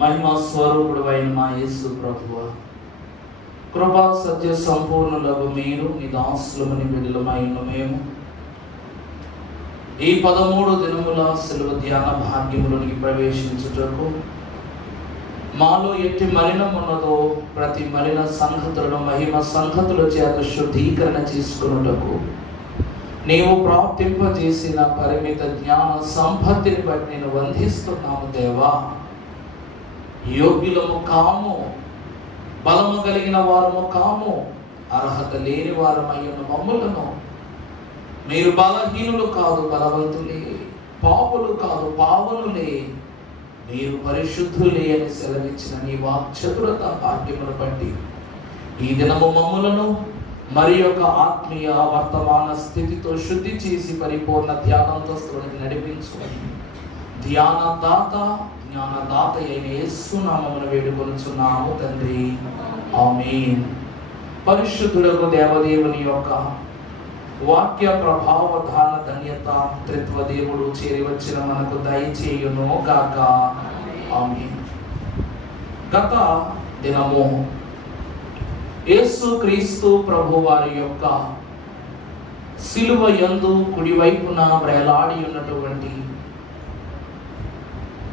మహిమా స్వరూపుడు అయిన మా యేసు ప్రభువా, కృపా సత్య సంపూర్ణులకు మీరు నీ దాసులమని బిడ్డలమైన మేము ఈ 13 దినముల సెలవు ధ్యాన భాగ్యములోనికి ప్రవేశించుటకు మాలో ఎట్టి మలినం ఉన్నదో ప్రతి మలిన సంగతులను మహిమ సంగతుల చేత శుద్ధీకరణ చేసుకున్నటకు నీవు ప్రాప్తింపజేసిన పరిమిత జ్ఞాన సంపత్తిని బట్టి నేను వందిస్తున్నాము దేవా. యోగ్యులము కాము, బలము కలిగిన వారము కాము, అర్హత లేని వారమయ్యున్న మమ్ములను మీరు బలహీనులు కాదు బలవంతులే, పాపులు కాదు పావనులే, మీరు పరిశుద్ధులే అని సెలవిచ్చిన నీ వాక్చతురత భాగ్యమును బట్టి ఈ దినము మమ్ములను మరి యొక్క ఆత్మీయ వర్తమాన స్థితితో శుద్ధి చేసి పరిపూర్ణ ధ్యానంతస్తునికి నడిపించుకొని ధ్యానదాత జ్ఞానదాత అయిన యేసు నామమున వేడుకొనుచున్నాము తండ్రి, ఆమేన్. పరిశుద్ధులకు దేవదేవుని యొక్క వాక్య ప్రభావధాన ధన్యత త్రిత్వ దేవుడు చేరి వచ్చిన మనకు దయచేయును గాక, ఆమేన్. గత దినము యేసు క్రీస్తు ప్రభు వారి యొక్క సిలువ యందు కుడివైపున వేలాడి ఉన్నటువంటి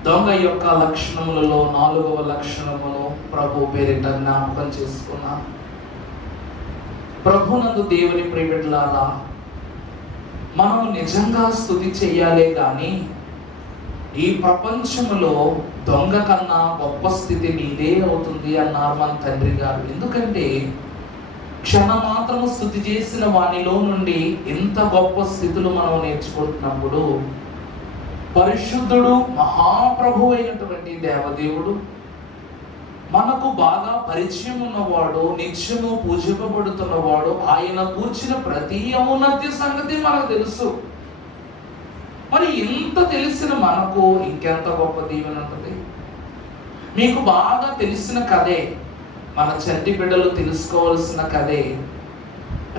దొంగ యొక్క లక్షణములలో 4వ లక్షణమును ప్రభు పేరిట జ్ఞాపకం చేసుకున్నాం. ప్రభునందు దేవుని ప్రియబిడ్డలారా, మనం నిజంగా స్తుతి చెయ్యాలే కానీ ఈ ప్రపంచములో దొంగ కన్నా గొప్ప స్థితి నీదే అవుతుంది అన్నారు మన తండ్రి గారు. ఎందుకంటే క్షణమాత్రము స్తుతి చేసిన వానిలో నుండి ఎంత గొప్ప స్థితులు మనం నేర్చుకుంటున్నప్పుడు పరిశుద్ధుడు మహాప్రభు అయినటువంటి దేవదేవుడు, మనకు బాగా పరిచయం ఉన్నవాడు, నిత్యము పూజింపబడుతున్నవాడు, ఆయన కూర్చిన ప్రతి ఔన్నత్య సంగతి మనకు తెలుసు. మరి ఇంత తెలిసిన మనకు ఇంకెంత గొప్ప దీవెన ఉంటుంది? మీకు బాగా తెలిసిన కథే, మన చంటి బిడ్డలు తెలుసుకోవాల్సిన కథే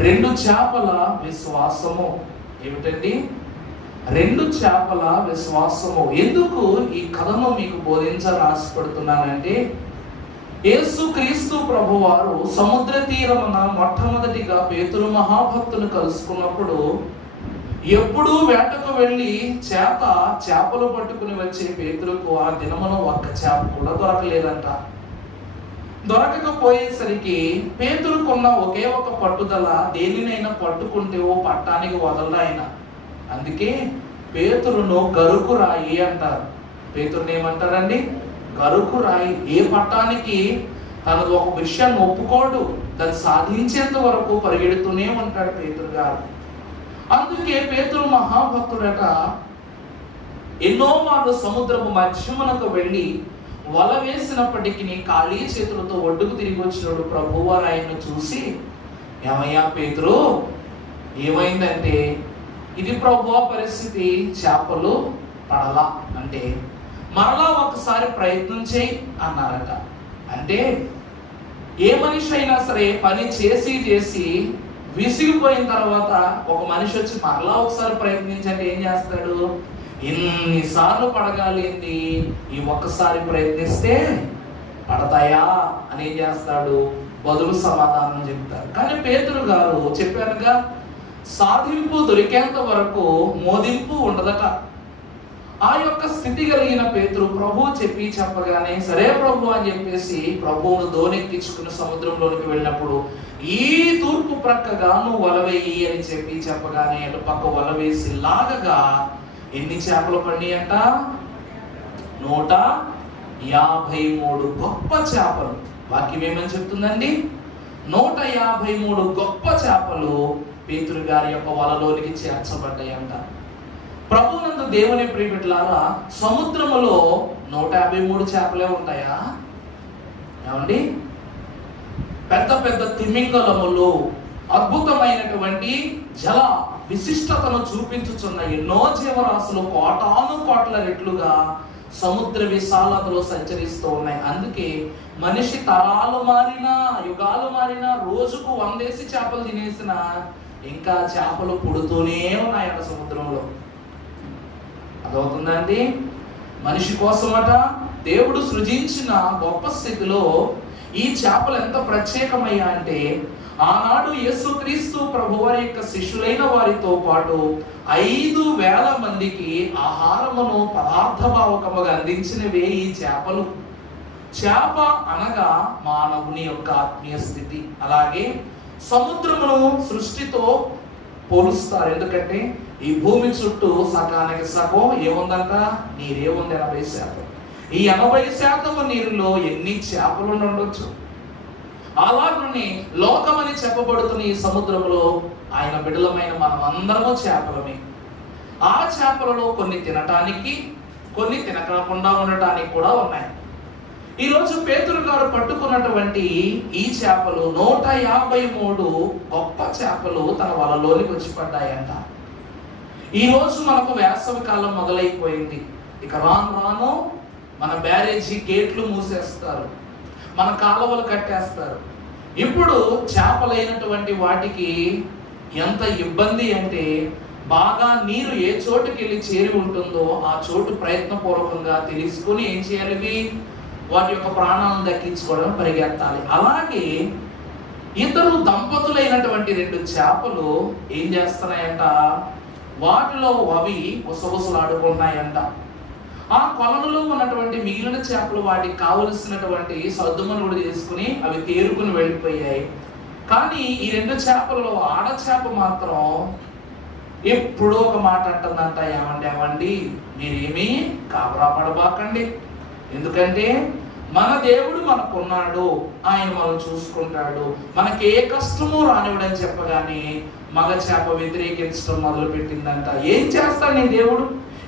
2 చేపల విశ్వాసము. ఏమిటండి 2 చేపల విశ్వాసము? ఎందుకు ఈ కథను మీకు బోధించాలని ఆశపడుతున్నానంటే, యేసు క్రీస్తు ప్రభు వారు సముద్ర తీరమున మొట్టమొదటిగా పేతురు మహాభక్తులు కలుసుకున్నప్పుడు ఎప్పుడూ వేటకు వెళ్ళి చేపలు పట్టుకుని వచ్చే పేతురుకు ఆ దినమున ఒక్క చేప కూడా దొరకలేదంట. దొరకకపోయేసరికి పేతురుకున్న ఒకే ఒక పట్టుదల, దేనినైనా పట్టుకుంటే ఓ పట్టానికి వదలడు ఆయన. అందుకే పేతురును గరుకు రాయి అంటారు. పేతురుని ఏమంటారండి? గరుకు రాయి. ఏ పట్టానికి తనది ఒక విషయాన్ని ఒప్పుకోడు, దాన్ని సాధించేంత వరకు పరిగెడుతూనే ఉంటాడు పేతురు గారు. అందుకే పేతురు మహాభక్తుడట ఎన్నో మార్లు సముద్రపు మధ్యమునకు వెళ్ళి వల వేసినప్పటికీ ఖాళీ చేతులతో ఒడ్డుకు తిరిగి వచ్చినప్పుడు ప్రభువారు ఆయన్ను చూసి, ఏమయ్యా పేతురు, ఏమైందంటే, ఇది ప్రభువా పరిస్థితి, చేపలు పడలా అంటే మరలా ఒకసారి ప్రయత్నం చేయి అన్నారట. అంటే ఏ మనిషి అయినా సరే పని చేసి విసిగిపోయిన తర్వాత ఒక మనిషి వచ్చి మరలా ఒకసారి ప్రయత్నించంటే ఏం చేస్తాడు? ఎన్నిసార్లు పడగాలింది, ఈ ఒక్కసారి ప్రయత్నిస్తే పడతాయా అని ఏం చేస్తాడు? బదులు సమాధానం చెప్తారు. కానీ పేతురు గారు చెప్పారుగా, సాధింపు దొరికేంత వరకు మోదింపు ఉండదట. ఆ యొక్క స్థితి కలిగిన పేతురు ప్రభు చెప్పగానే సరే ప్రభు అని చెప్పేసి ప్రభువును దోనెక్కించుకుని సముద్రంలోనికి వెళ్ళినప్పుడు ఈ తూర్పు ప్రక్కగా నువ్వు వల వేయి అని చెప్పగానే అటు పక్క వల వేసి లాగగా ఎన్ని చేపలు పడినాయంట? 153 గొప్ప చేపలు. వాక్యం ఏమని చెప్తుందండి? 153 గొప్ప చేపలు పేతురు గారి యొక్క వలలోనికి చేర్చబడ్డాయంట. ప్రభునందు దేవుని ప్రియబిడ్డలారా, సముద్రములో 153 చేపలే ఉంటాయా ఏమండి? పెద్ద పెద్ద తిమింగలములు అద్భుతమైనటువంటి జల విశిష్టతను చూపించుచున్న ఎన్నో జీవరాశులు కోటాను కోట్ల రెట్లుగా సముద్ర విశాలతలో సంచరిస్తూ ఉన్నాయి. అందుకే మనిషి తరాలు మారినా యుగాలు మారినా రోజుకు 100 చేపలు తినేసిన ఇంకా చేపలు పుడుతూనే ఉన్నాయట సముద్రంలో. అదవుతుందండి. మనిషి కోసమట దేవుడు సృజించిన గొప్ప స్థితిలో ఈ చేపలు ఎంత ప్రత్యేకమయ్యా అంటే, ఆనాడు యేసుక్రీస్తు ప్రభువారి యొక్క శిష్యులైన వారితో పాటు 5,000 మందికి ఆహారమును పదార్థభావకముగా అందించినవే ఈ చేపలు. చేప అనగా మానవుని యొక్క ఆత్మీయ స్థితి. అలాగే సముద్రమును సృష్టితో పోలుస్తారు. ఎందుకంటే ఈ భూమి చుట్టూ సగానికి సగం ఏముందంట? నీరే ఉంది. 80%. ఈ 80% నీరులో ఎన్ని చేపలు ఉండొచ్చు? అలాగని లోకమని చెప్పబడుతున్న ఈ సముద్రంలో ఆయన బిడ్డలమైన మనం అందరము చేపలమే. ఆ చేపలలో కొన్ని తినటానికి, కొన్ని తినకుండా ఉండటానికి కూడా ఉన్నాయి. ఈరోజు పేతురు గారు పట్టుకున్నటువంటి ఈ చేపలు 153 గొప్ప చేపలు తన వలలోనికి వచ్చి పడ్డాయంట. ఈరోజు మనకు వేసవి కాలం మొదలైపోయింది. ఇక రాను మన బ్యారేజీ గేట్లు మూసేస్తారు, మన కాలువలు కట్టేస్తారు. ఇప్పుడు చేపలైనటువంటి వాటికి ఎంత ఇబ్బంది అంటే, బాగా నీరు ఏ చోటుకి వెళ్ళి చేరి ఉంటుందో ఆ చోటు ప్రయత్నపూర్వకంగా తెలుసుకుని ఏం చేయాలి? వాటి యొక్క ప్రాణాలను దక్కించుకోవడం పరిగెత్తాలి. అలాగే ఇద్దరు దంపతులైనటువంటి 2 చేపలు ఏం చేస్తున్నాయంట? వాటిలో అవి గుసగుసలాడుకున్నాయంట. ఆ కొలనులో ఉన్నటువంటి మిగిలిన చేపలు వాటికి కావలసినటువంటి సద్దుమను కూడా చేసుకుని అవి తేరుకుని వెళ్ళిపోయాయి. కానీ ఈ 2 చేపలలో ఆడ చేప మాత్రం ఎప్పుడో ఒక మాట అంటుందంట, ఏమండి మీరేమీ కాబరా పడబాకండి, ఎందుకంటే మన దేవుడు మనకున్నాడు, ఆయన మనం చూసుకుంటాడు, మనకి ఏ కష్టము రానివ్వడని చెప్పగానే మగ చేప వ్యతిరేకించడం మొదలు పెట్టిందంట. ఏం చేస్తాడు నీ దేవుడు?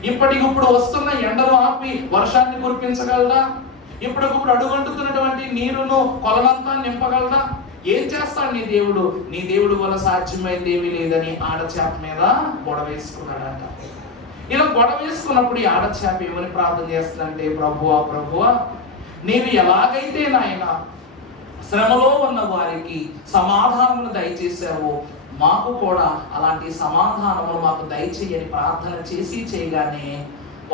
ఇప్పటికిప్పుడు వస్తున్న ఎండలు ఆపి వర్షాన్ని కురిపించగలరా? ఇప్పటికిప్పుడు అడుగంటుతున్నటువంటి నీరును కొలనంతా నింపగలరా? ఏం చేస్తాడు నీ దేవుడు? నీ దేవుడు వల్ల సాధ్యమైంది ఏమీ లేదని ఆడచేప మీద గొడవ వేసుకున్నాడంట. ఇలా గొడవ వేసుకున్నప్పుడు ఈ ఆడచేప ఏమని ప్రార్థన చేస్తుందంటే, ప్రభువా నీవు ఎలాగైతే నాయన శ్రమలో ఉన్న వారికి సమాధానమును దయచేసావో మాకు కూడా అలాంటి సమాధానములు మాకు దయచేయని ప్రార్థన చేయగానే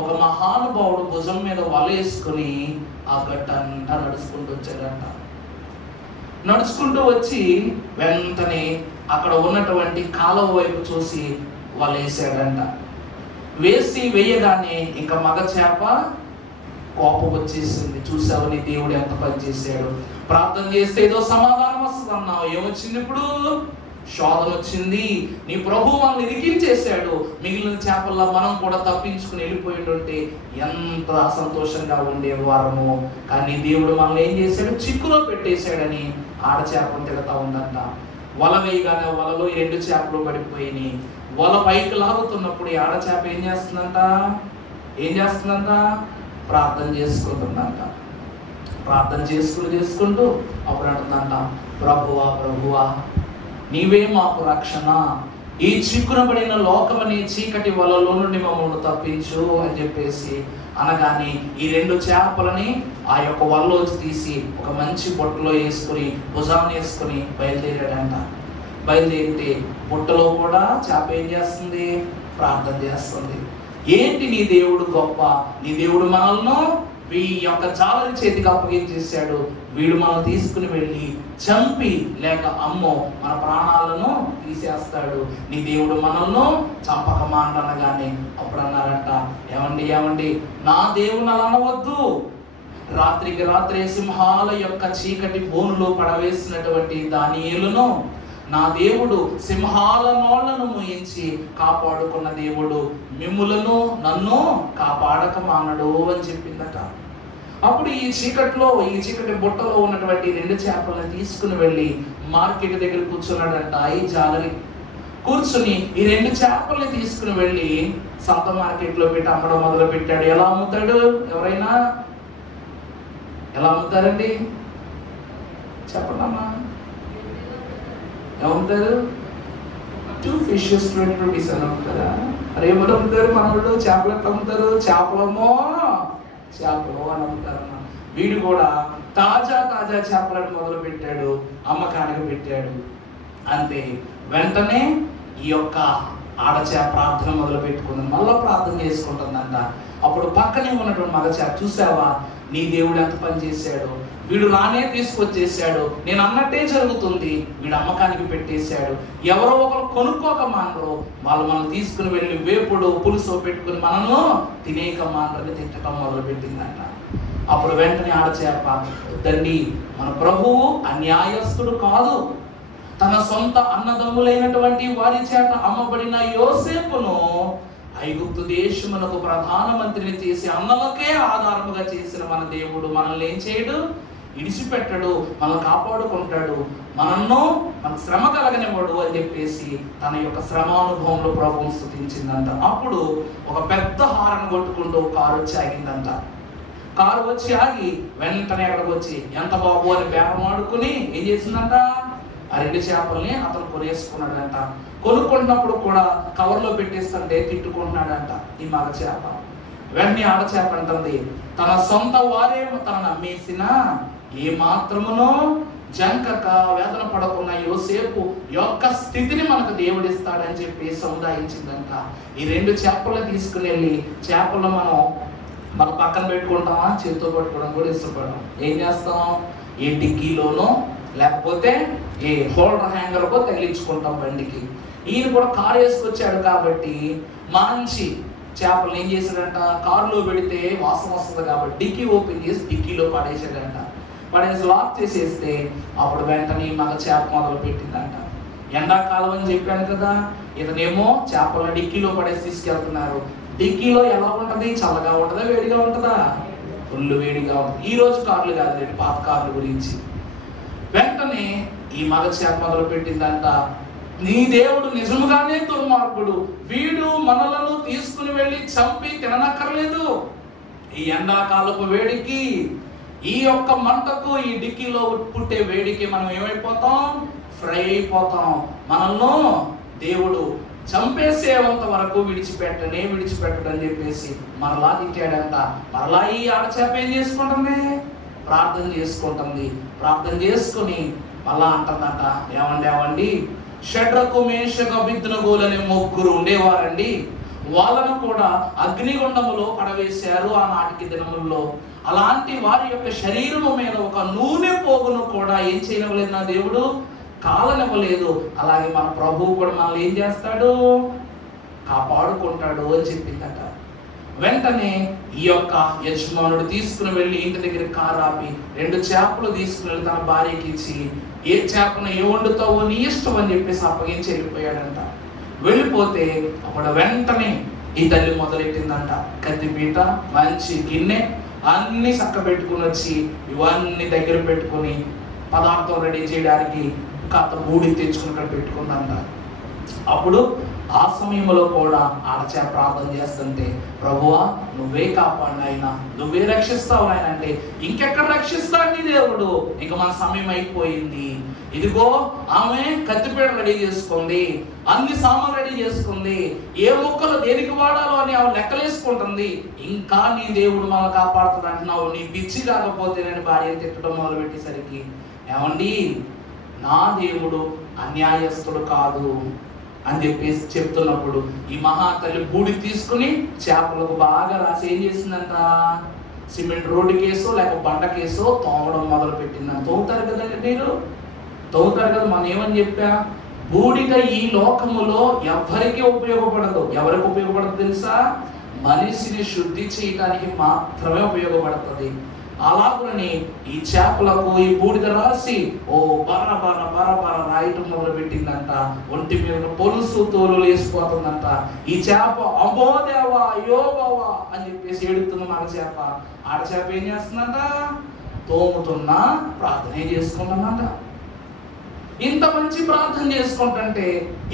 ఒక మహానుభావుడు భుజం మీద వలేసుకుని ఆ గట్టంతా నడుచుకుంటూ వచ్చాడంట. నడుచుకుంటూ వచ్చి వెంటనే అక్కడ ఉన్నటువంటి కాలువ వైపు చూసి వలేసాడంట. వేయగానే ఇంకా మగ చేప కోపం వచ్చేసింది. చూసావు నీ దేవుడు ఎంత పని చేశాడు, ప్రార్థన చేస్తే ఏదో సమాధానం వస్తుంది అన్నావు, ఏమొచ్చింది ఇప్పుడు? శోధన వచ్చింది. నీ ప్రభు మనల్ని ఇరికించేశాడు. మిగిలిన చేపల్లో మనం కూడా తప్పించుకుని వెళ్ళిపోయిందంటే ఎంత అసంతోషంగా ఉండేవారము. కానీ దేవుడు మనల్ని ఏం చేశాడు? చిక్కులో పెట్టేశాడని ఆడచేపను తిడతా ఉందంట. వల వేయగానే వలలో ఈ 2 చేపలు పడిపోయినాయి. వల పైకి లాగుతున్నప్పుడు ఈ ఆడచేప ఏం చేస్తుందంట? ప్రార్థన చేసుకుంటుందంట. ప్రార్థన చేసుకుంటూ అప్పుడు అంటుందంట, ప్రభువా నీవే మాకు రక్షణ, ఈ చిక్కునబడిన లోకమని చీకటి వలలో నుండి మమ్మల్ని తప్పించు అని చెప్పేసి అనగానే ఈ 2 చేపలని ఆ యొక్క వలలోంచి తీసి ఒక మంచి బుట్టలో వేసుకుని భుజాన్ని వేసుకుని బయలుదేరాడంట. బయలుదేరితే బుట్టలో కూడా చేప ఏం చేస్తుంది? ప్రార్థన చేస్తుంది. ఏంటి నీ దేవుడు గొప్ప, నీ దేవుడు మనల్ని ఈ యొక్క జాలరి చేతికి అప్పగించేశాడు. వీడు మనం తీసుకుని వెళ్ళి చంపి లేక అమ్మో మన ప్రాణాలను తీసేస్తాడు, నీ దేవుడు మనల్ని చంపక మానగానే అప్పుడు అన్నారంట, ఏమండి నా దేవుని అలా అనవద్దు. రాత్రికి రాత్రే సింహాల యొక్క చీకటి బోనులో పడవేసినటువంటి దానియేలును నా దేవుడు సింహాల నోళ్లను మోయించి కాపాడుకున్న దేవుడు మిమ్ములను నన్ను కాపాడక మానడు అని చెప్పిందట. అప్పుడు ఈ చీకటి బుట్టలో ఉన్నటువంటి 2 చేపలను తీసుకుని వెళ్ళి మార్కెట్ దగ్గర కూర్చున్నాడంట ఈ జాలరి. కూర్చుని ఈ 2 చేపల్ని తీసుకుని వెళ్ళి సంత మార్కెట్ లో పెట్టి అమ్మడం మొదలు పెట్టాడు. ఎలా అమ్ముతాడు? ఎవరైనా ఎలా అమ్ముతారండి? చెప్పండి అమ్మా, ఏమవుతారు? 2 fishes 20 rupees అని అమ్ముతారా? అరే ఏమని అమ్ముతారు మన వాళ్ళు? చేపలు ఎట్లా అమ్ముతారు? చేపలు అని అమ్ముతారన్న. వీడు కూడా తాజా చేపలను మొదలు పెట్టాడు, అమ్మకానికి పెట్టాడు. అంతే, వెంటనే ఈ యొక్క ఆడచేప ప్రార్థన మొదలు పెట్టుకుంది, మళ్ళా ప్రార్థన చేసుకుంటుందంట. అప్పుడు పక్కనే ఉన్నటువంటి మగచేప, చూసావా నీ దేవుడు ఎంత పని చేశాడు, వీడు రానే తీసుకొచ్చేసాడు, నేను అన్నట్టే జరుగుతుంది, వీడు అమ్మకానికి పెట్టేశాడు, ఎవరో ఒకరు కొనుక్కోక మానరు, వాళ్ళు మనం తీసుకుని వెళ్ళి వేపుడు పులుసు పెట్టుకుని మనను తినేక మానరని తిట్టడం మొదలు పెట్టిందంట. అప్పుడు వెంటనే ఆడచేప, వద్దండి, మన ప్రభువు అన్యాయస్తుడు కాదు, తన సొంత అన్నదమ్ములైనటువంటి వారి చేత అమ్మబడిన యోసేపును ఐగుప్తు దేశమునకు ప్రధానమంత్రిని చేసి అన్నలకే ఆధారముగా చేసిన మన దేవుడు మనల్ని ఏం చేయడు, ఇడిచిపెట్టడు, మనల్ని కాపాడుకుంటాడు, మనకు శ్రమ కలగనివ్వడు అని చెప్పేసి తన యొక్క శ్రమానుభవంలో ప్రభువును స్తుతించిందంట. అప్పుడు ఒక పెద్ద హారన్ కొట్టుకుంటూ కారు వచ్చి ఆగిందంట. కారు వచ్చి ఆగి వెంటనే అక్కడికి వచ్చి ఎంత బాబు అని బేరం ఆడుకుని ఏం చేసిందంట, ఆ 2 చేపల్ని అతను కొనేసుకున్నాడంట. కొనుక్కున్నప్పుడు కూడా కవర్లో పెట్టేస్తుంటే తిట్టుకుంటున్నాడంట ఈ మగ చేప. వెంటనే ఆడచేప అంటుంది, తన సొంత వారే తనను అమ్మేసినా ఏ మాత్రమునో జంకక వేదన పడకున్న యోసేపు యొక్క స్థితిని మనకు దేవుడిస్తాడని చెప్పి సముదాయించిందంట. ఈ 2 చేపలను తీసుకుని వెళ్ళి, చేపలను మనం పక్కన పెట్టుకుంటామా, చేతితో పట్టుకోవడం కూడా ఇష్టపడడం, ఏం చేస్తాం, ఏ డిక్కీలోనో లేకపోతే ఏ హోల్డర్ హ్యాంగర్కో తగిలించుకుంటాం బండికి. ఈయన కూడా కారు వేసుకొచ్చాడు కాబట్టి మంచి చేపలు ఏం చేశాడంట, కారులో పెడితే వాసన వస్తుంది కాబట్టి డిక్కీ ఓపెన్ చేసి డిక్కీలో పడేసాడంట. పడేసి లాక్ చేసేస్తే అప్పుడు వెంటనే మగ చేప మొదలు పెట్టిందంట. ఎండాకాలం అని చెప్పాను కదా, ఇతనేమో చేపల డిక్కీలో పడేసి తీసుకెళ్తున్నారు. డిక్కీలో ఎలా ఉంటది, చల్లగా ఉంటుందా వేడిగా ఉంటుందా? ఫుల్ వేడిగా ఉంటుంది. ఈ రోజు కార్లు కాదు, పాత కార్ల గురించి. వెంటనే ఈ మగ చేప మొదలు పెట్టిందంట, నీ దేవుడు నిజముగానే దుర్మార్గుడు, వీడు మనలను తీసుకుని వెళ్ళి చంపి తిననక్కర్లేదు. ఈ ఎండాకాలపు వేడికి, ఈ యొక్క మంటకు, ఈ డిక్కీలో పుట్టే వేడికి మనం ఏమైపోతాం, ఫ్రై అయిపోతాం. మనల్ని దేవుడు చంపేసేంత వరకు విడిచిపెట్టడు అని చెప్పేసి మరలా తిట్టాడంట. మరలా ఈ ఆడచేప ఏం చేసుకుంటుంది, ప్రార్థన చేసుకుంటుంది. ప్రార్థన చేసుకుని మళ్ళా అంటుందంట, ఏమండి షడ్రకు మేషకు అబేద్నెగోలు అనే 3 ఉండేవారండి, వాళ్ళను కూడా అగ్నిగుండములో పడవేశారు ఆనాటికి దినముల్లో. అలాంటి వారి యొక్క శరీరము మీద ఒక నూనె పోగును కూడా ఏం చేయనివ్వలేదు నా దేవుడు, కాలనివ్వలేదు. అలాగే మన ప్రభువు కూడా మనల్ని ఏం చేస్తాడు, కాపాడుకుంటాడు అని చెప్పిందట. వెంటనే ఈ యొక్క యజమానుడు తీసుకుని వెళ్ళి ఇంటి దగ్గర కారు ఆపి 2 చేపలు తీసుకుని వెళ్ళి తన భార్యకి ఇచ్చి, ఏ చేపను ఏ వండుతావో నీ ఇష్టం అని చెప్పేసి అప్పగించి వెళ్ళిపోయాడంట. వెళ్ళిపోతే అప్పుడు వెంటనే ఈ తల్లి మొదలెట్టిందంట, కత్తిపీట, మంచి గిన్నె అన్ని చక్క పెట్టుకుని వచ్చి ఇవన్నీ దగ్గర పెట్టుకుని పదార్థం రెడీ చేయడానికి కాత బూడి తెచ్చుకుని ఇక్కడ పెట్టుకుందంట. అప్పుడు ఆ సమయంలో కూడా ఆడచేప ప్రార్థన చేస్తుంటే, ప్రభువా నువ్వే కాపాడు నాయనా, నువ్వే రక్షిస్తావు నాయన అంటే, ఇంకెక్కడ రక్షిస్తాడు నీ దేవుడు, ఇక మన సమయం అయిపోయింది. ఇదిగో ఆమె కత్తిపీట రెడీ చేసుకుంది, అన్ని సామాన్లు రెడీ చేసుకుంది, ఏ మొక్కలు దేనికి వాడాలో అని ఆమె లెక్కలేసుకుంటుంది. ఇంకా నీ దేవుడు మనం కాపాడుతుంది అంటున్నావు, నీ పిచ్చి కాకపోతే నేను భార్య తిట్టడం మొదలు పెట్టేసరికి, ఏమండి నా దేవుడు అన్యాయస్తుడు కాదు అని చెప్పేసి చెప్తున్నప్పుడు ఈ మహా తల్లి బూడి తీసుకుని చేపలకు బాగా రాసి ఏం చేసిందంట, సిమెంట్ రోడ్డు కేసో లేక బండ కేసో తోమడం మొదలు పెట్టిందని. తోముతారు కదండి మీరు, తోముతారు కదా. మనం ఏమని చెప్పా, బూడిద ఈ లోకములో ఎవరికి ఉపయోగపడదు. ఎవరికి ఉపయోగపడదు తెలుసా? మనిషిని శుద్ధి చేయడానికి మాత్రమే ఉపయోగపడుతుంది. అలాగని ఈ చేపలకు ఈ బూడిద రాసి ఓ బర బర బర బర రాయటం మొదలు పెట్టిందంట. ఒంటి మీద పొలుసు తోలు వేసిపోతుందంట. ఈ చేప అమ్మో దేవా అయ్యో బావా అని చెప్పేసి ఏడుతుంది మన చేప. ఆడ చేప ఏం చేస్తుందంట? తోముతున్నా ప్రార్థన చేసుకుంటుందంట. ఇంత మంచి ప్రార్థన చేసుకుంటుంటే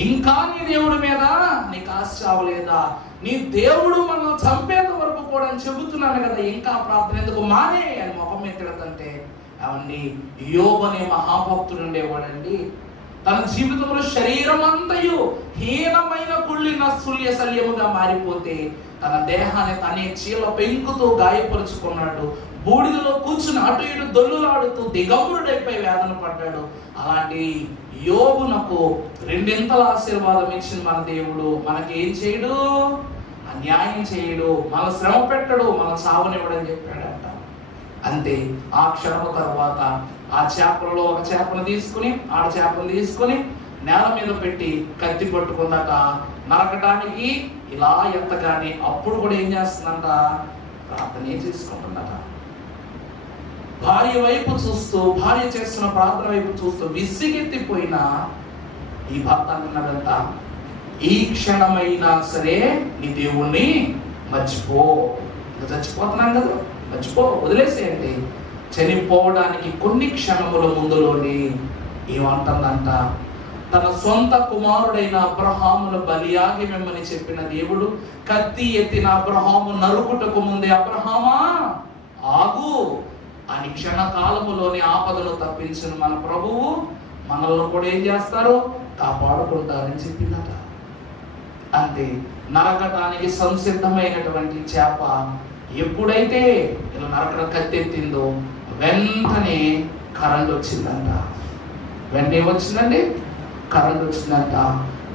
ఇంకా నీ దేవుడి మీద నీకు ఆశ చావలేదా? నీ దేవుడు మనం చంపేంత వరకు కూడా అని చెబుతున్నాను కదా, ఇంకా ప్రార్థన ఎందుకు మానే అని ముఖం మీద తిడతంటే, అవండి యోబు అనే మహాభక్తుడు ఉండేవాడండి. తన జీవితంలో శరీరం అంతయు హీనమైన కుళ్ళిన శల్యముగా మారిపోతే తన దేహాన్ని తనే చీల పెంకుతో గాయపరుచుకున్నాడు. బూడిదలో కూర్చుని అటు ఇటు దొల్లులాడుతూ దిగంబరుడైపోయి వేదన పడ్డాడు. అలాంటి యోబునకు రెండింతల ఆశీర్వాదం ఇచ్చిన మన దేవుడు మనకేం చేయడు? అన్యాయం చేయడు, మన శ్రమ పెట్టడు, మన చావునివ్వడని చెప్పాడంట. అంతే. ఆ క్షణము తర్వాత ఆ చేపలలో ఒక చేపను తీసుకుని ఆడ చేపను తీసుకుని నేల మీద పెట్టి కత్తి పట్టుకుందాక నరకటానికి ఇలా ఎత్తగానే అప్పుడు కూడా ఏం చేస్తుందంట? ప్రార్థనే చేసుకుంటుందట. భార్య వైపు చూస్తూ, భార్య చేస్తున్న ప్రార్థన వైపు చూస్తూ విసిగెత్తిపోయిన ఈ భర్త అన్నదంట, ఈ క్షణమైనా సరే నీ దేవుణ్ణి మర్చిపో. చచ్చిపోతున్నాం కదా, మర్చిపో, వదిలేసేయండి. చనిపోవడానికి కొన్ని క్షణముల ముందులోని ఏమంటుందంట? తన సొంత కుమారుడైన అబ్రహామును బలియాగి మిమ్మల్ని చెప్పిన దేవుడు కత్తి ఎత్తిన అబ్రహాము నరుకుటకు ముందే, అబ్రహామా ఆగు అని క్షణకాలములోని ఆపదలు తప్పించిన మన ప్రభువు మనల్ని కూడా ఏం చేస్తారు? కాపాడుకుంటారని చెప్పిందట. అంతే. నరకటానికి సంసిద్ధమైనటువంటి చేప ఎప్పుడైతే ఇలా నరకడం కత్తెత్తిందో వెంటనే కరెంట్ వచ్చిందంట. వెంటనే వచ్చిందండి, కరెంట్ వచ్చిందంట.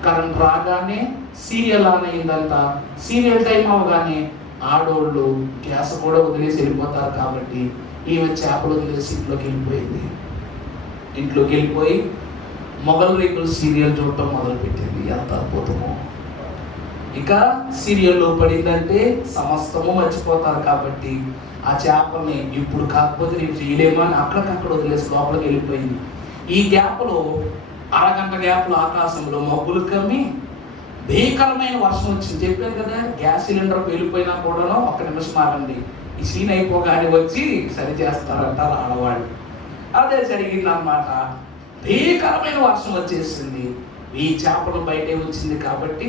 కరెంట్ రాగానే సీరియల్ ఆన్ అయిందంట. సీరియల్ టైం అవగానే ఆడోళ్ళు గ్యాస్ కూడా వదిలేసి వెళ్ళిపోతారు కాబట్టి ఈమె చేపలు వదిలేసి ఇంట్లోకి వెళ్ళిపోయింది. ఇంట్లోకి వెళ్ళిపోయి మొగల్ రేకులు సీరియల్ చూడటం మొదలు పెట్టింది. ఎంత అద్భుతమో! ఇక సీరియల్లో పడిందంటే సమస్తము మర్చిపోతారు కాబట్టి ఆ చేపల్ని ఇప్పుడు కాకపోతే రేపు చేయలేమో అని అక్కడికక్కడ వదిలేసి లోపలికి వెళ్ళిపోయింది. ఈ గ్యాప్లో అరగంట గ్యాప్లో ఆకాశంలో మబ్బులు కమ్మి భీకరమైన వర్షం వచ్చింది. చెప్పాను కదా, గ్యాస్ సిలిండర్ వెళ్ళిపోయినా కూడా ఒక్క నిమిషం ఆగండి, ఈ సీన్ అయిపోగానే వచ్చి సరి చేస్తారంటారు ఆడవాళ్ళు. అదే జరిగింది అన్నమాట. భీకరమైన వర్షం వచ్చేసింది. ఈ చేపలు బయటే వచ్చింది కాబట్టి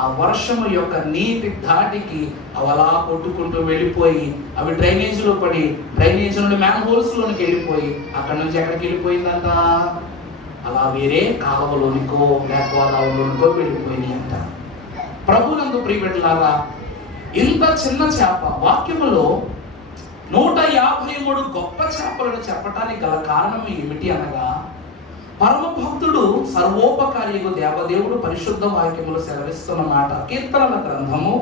ఆ వర్షము యొక్క నీటి ధాటికి అవి అలా కొట్టుకుంటూ వెళ్ళిపోయి అవి డ్రైనేజీలో పడి డ్రైనేజీ నుండి మ్యాన్ హోల్స్ లోనికి వెళ్ళిపోయి అక్కడ నుంచి ఎక్కడికి వెళ్ళిపోయిందంట? అలా వేరే కాలువలోనికో గోదావరిలోనికో వెళ్ళిపోయినాయి అంట. ప్రభునందు ప్రియబిడ్డలారా, ఇంత చిన్న చేప వాక్యములో 153 గొప్ప చేపలను చెప్పడానికి గల కారణం ఏమిటి అనగా, పరమ భక్తుడు సర్వోపకారియకు దేవదేవుడు పరిశుద్ధ వాక్యములు సెలవిస్తున్న మాట. కీర్తనల గ్రంథము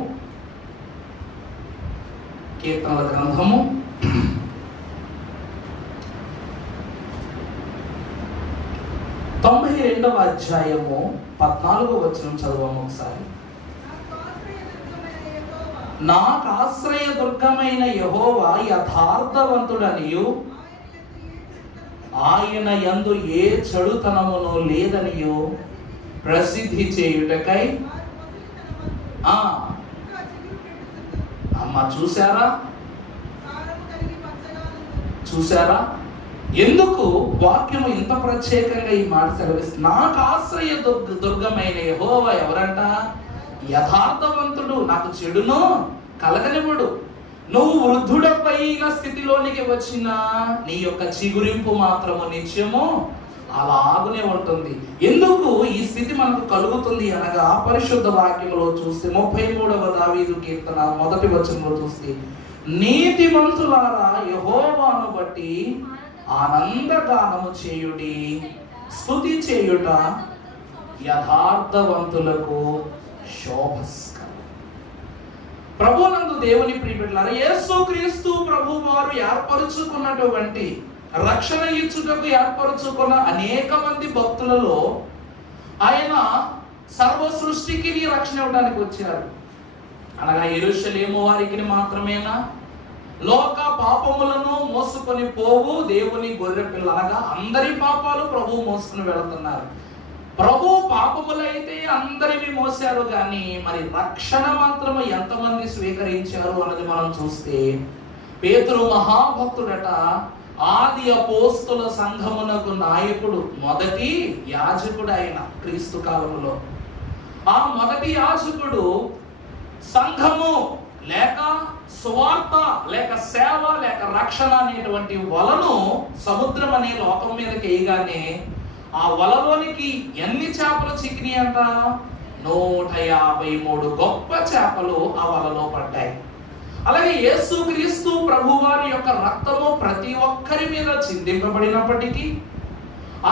92వ అధ్యాయము 14వ వచనం చదువుము ఒకసారి. నాకు ఆశ్రయ దుర్గమైన యెహోవా యథార్థవంతుడనియు ఆయన యందు ఏ చెడుతనమును లేదనియు ప్రసిద్ధి చేయుటకై. అమ్మ చూసారా, చూసారా ఎందుకు వాక్యము ఇంత ప్రత్యేకంగా ఈ మాట సెలవిస్తుంది? నాకు ఆశ్రయ దుర్గమైన యెహోవా ఎవరంట? యథార్థవంతుడు, నాకు చెడును కలగనివ్వడు. నువ్వు వృద్ధుడపైన స్థితిలోనికి వచ్చిన నీ యొక్క చిగురింపు మాత్రము నిత్యము అలాగునే ఉంటుంది. ఎందుకు ఈ స్థితి మనకు కలుగుతుంది అనగా, పరిశుద్ధ వాక్యంలో చూస్తే 33వ దావీదు కీర్తన 1వ వచనంలో చూస్తే, నీతిమంతులారా యెహోవాను బట్టి ఆనందగానము చేయుడి, స్తుతి చేయుట యథార్థవంతులకు శోభస్కరం. ప్రభువునందు దేవుని ప్రియబిడ్డలారా, యేసుక్రీస్తు ప్రభు వారు ఏర్పరుచుకున్నటువంటి, రక్షణ ఇచ్చుటకు ఏర్పరుచుకున్న అనేక మంది భక్తులలో ఆయన సర్వ సృష్టికి రక్షణ ఇవ్వడానికి వచ్చారు. అనగా యెరూషలేము వారికి మాత్రమేనా? లోక పాపములను మోసుకొని పోవు దేవుని గొర్రె పిల్ల, అనగా అందరి పాపాలు ప్రభు మోసుకుని వెళుతున్నారు. ప్రభు పాపములైతే అందరివి మోసారు, కానీ మరి రక్షణ మాత్రము ఎంతమంది స్వీకరించారు అన్నది మనం చూస్తే, పేతురు మహాభక్తుడట, ఆది అపోస్తుల సంఘమునకు నాయకుడు, మొదటి యాజకుడు ఆయన క్రీస్తు కాలంలో. ఆ మొదటి యాజకుడు సంఘము లేక సువార్త లేక సేవ లేక రక్షణ అనేటువంటి వలను సముద్రం అనే లోకం మీదకి వేయగానే ఆ వలలోనికి ఎన్ని చేపలు చిక్కినాయి అంట? 153 గొప్ప చేపలు ఆ వలలో పడ్డాయి. అలాగే యేసుక్రీస్తు ప్రభువారి యొక్క రక్తము ప్రతి ఒక్కరి మీద చిందింపబడినప్పటికీ,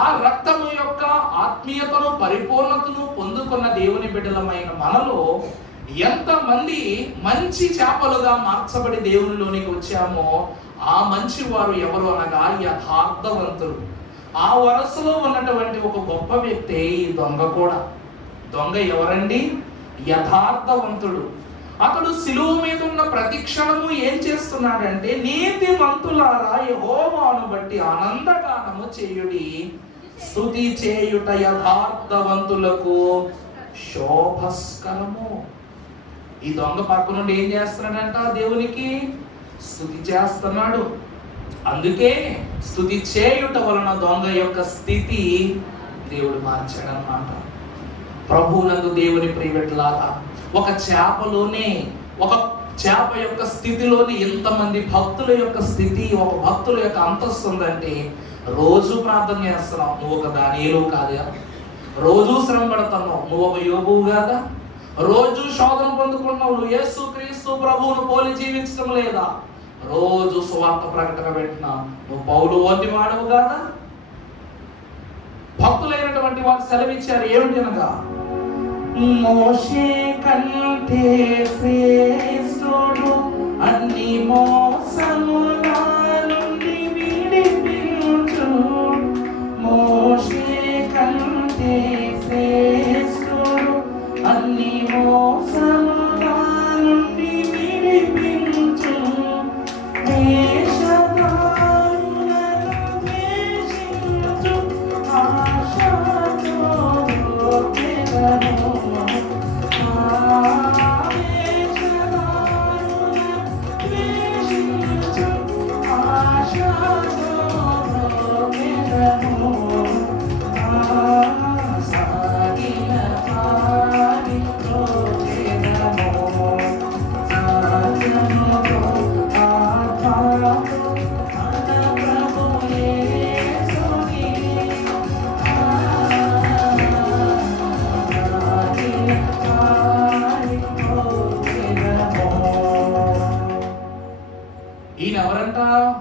ఆ రక్తము యొక్క ఆత్మీయతను పరిపూర్ణతను పొందుకున్న దేవుని బిడ్డలమైన మనలో ఎంతమంది మంచి చేపలుగా మార్చబడి దేవునిలోనికి వచ్చామో ఆ మంచి వారు ఎవరు అనగా యథార్థవంతులు. ఆ వరసలో ఉన్నటువంటి ఒక గొప్ప వ్యక్తి ఈ దొంగ కూడా. దొంగ ఎవరండి? యథార్థవంతుడు. అతడు సిలువ మీద ఉన్న ప్రతి క్షణము ఏం చేస్తున్నాడంటే, నీతిమంతులారా యెహోవాను బట్టి ఆనందగానము చేయుడి, స్తుతి చేయుట యథార్థవంతులకు శోభస్కరము. ఈ దొంగ పక్క నుండి ఏం చేస్తున్నాడంట? దేవునికి స్తుతి చేస్తున్నాడు. అందుకే స్తుతి చేయుట వలన దొంగ యొక్క స్థితి దేవుడు మార్చాడన్నమాట. ప్రభువునందు దేవుని ప్రియబిడ్డలారా, ఒక చేపలోనే, ఒక చేప యొక్క స్థితిలోని ఎంతమంది భక్తుల యొక్క స్థితి, ఒక భక్తుల యొక్క అంతస్తు ఉందంటే, రోజు ప్రార్థన చేస్తున్నావు, నువ్వు ఒక దానియేలు కాదా? రోజు శ్రమ పడుతున్నావు, నువ్వు ఒక యోబువు కాదా? రోజు శోధన పొందుకున్నావు, నువ్వు యేసుక్రీస్తు ప్రభువును పోలి జీవించడం లేదా? రోజు సువార్త ప్రకటన పెట్టినా, నువ్వు పౌలు వంటి వాడవు కాదా? భక్తులైనటువంటి వారు సెలవిచ్చారు, ఏమిటి అనగా, మోషే కంటే శ్రేష్ఠుడు అన్ని మోసముల నుండి విడిపించు, మోషే కంటే శ్రేష్ఠుడు అన్ని మోసముల నుండి విడిపించు,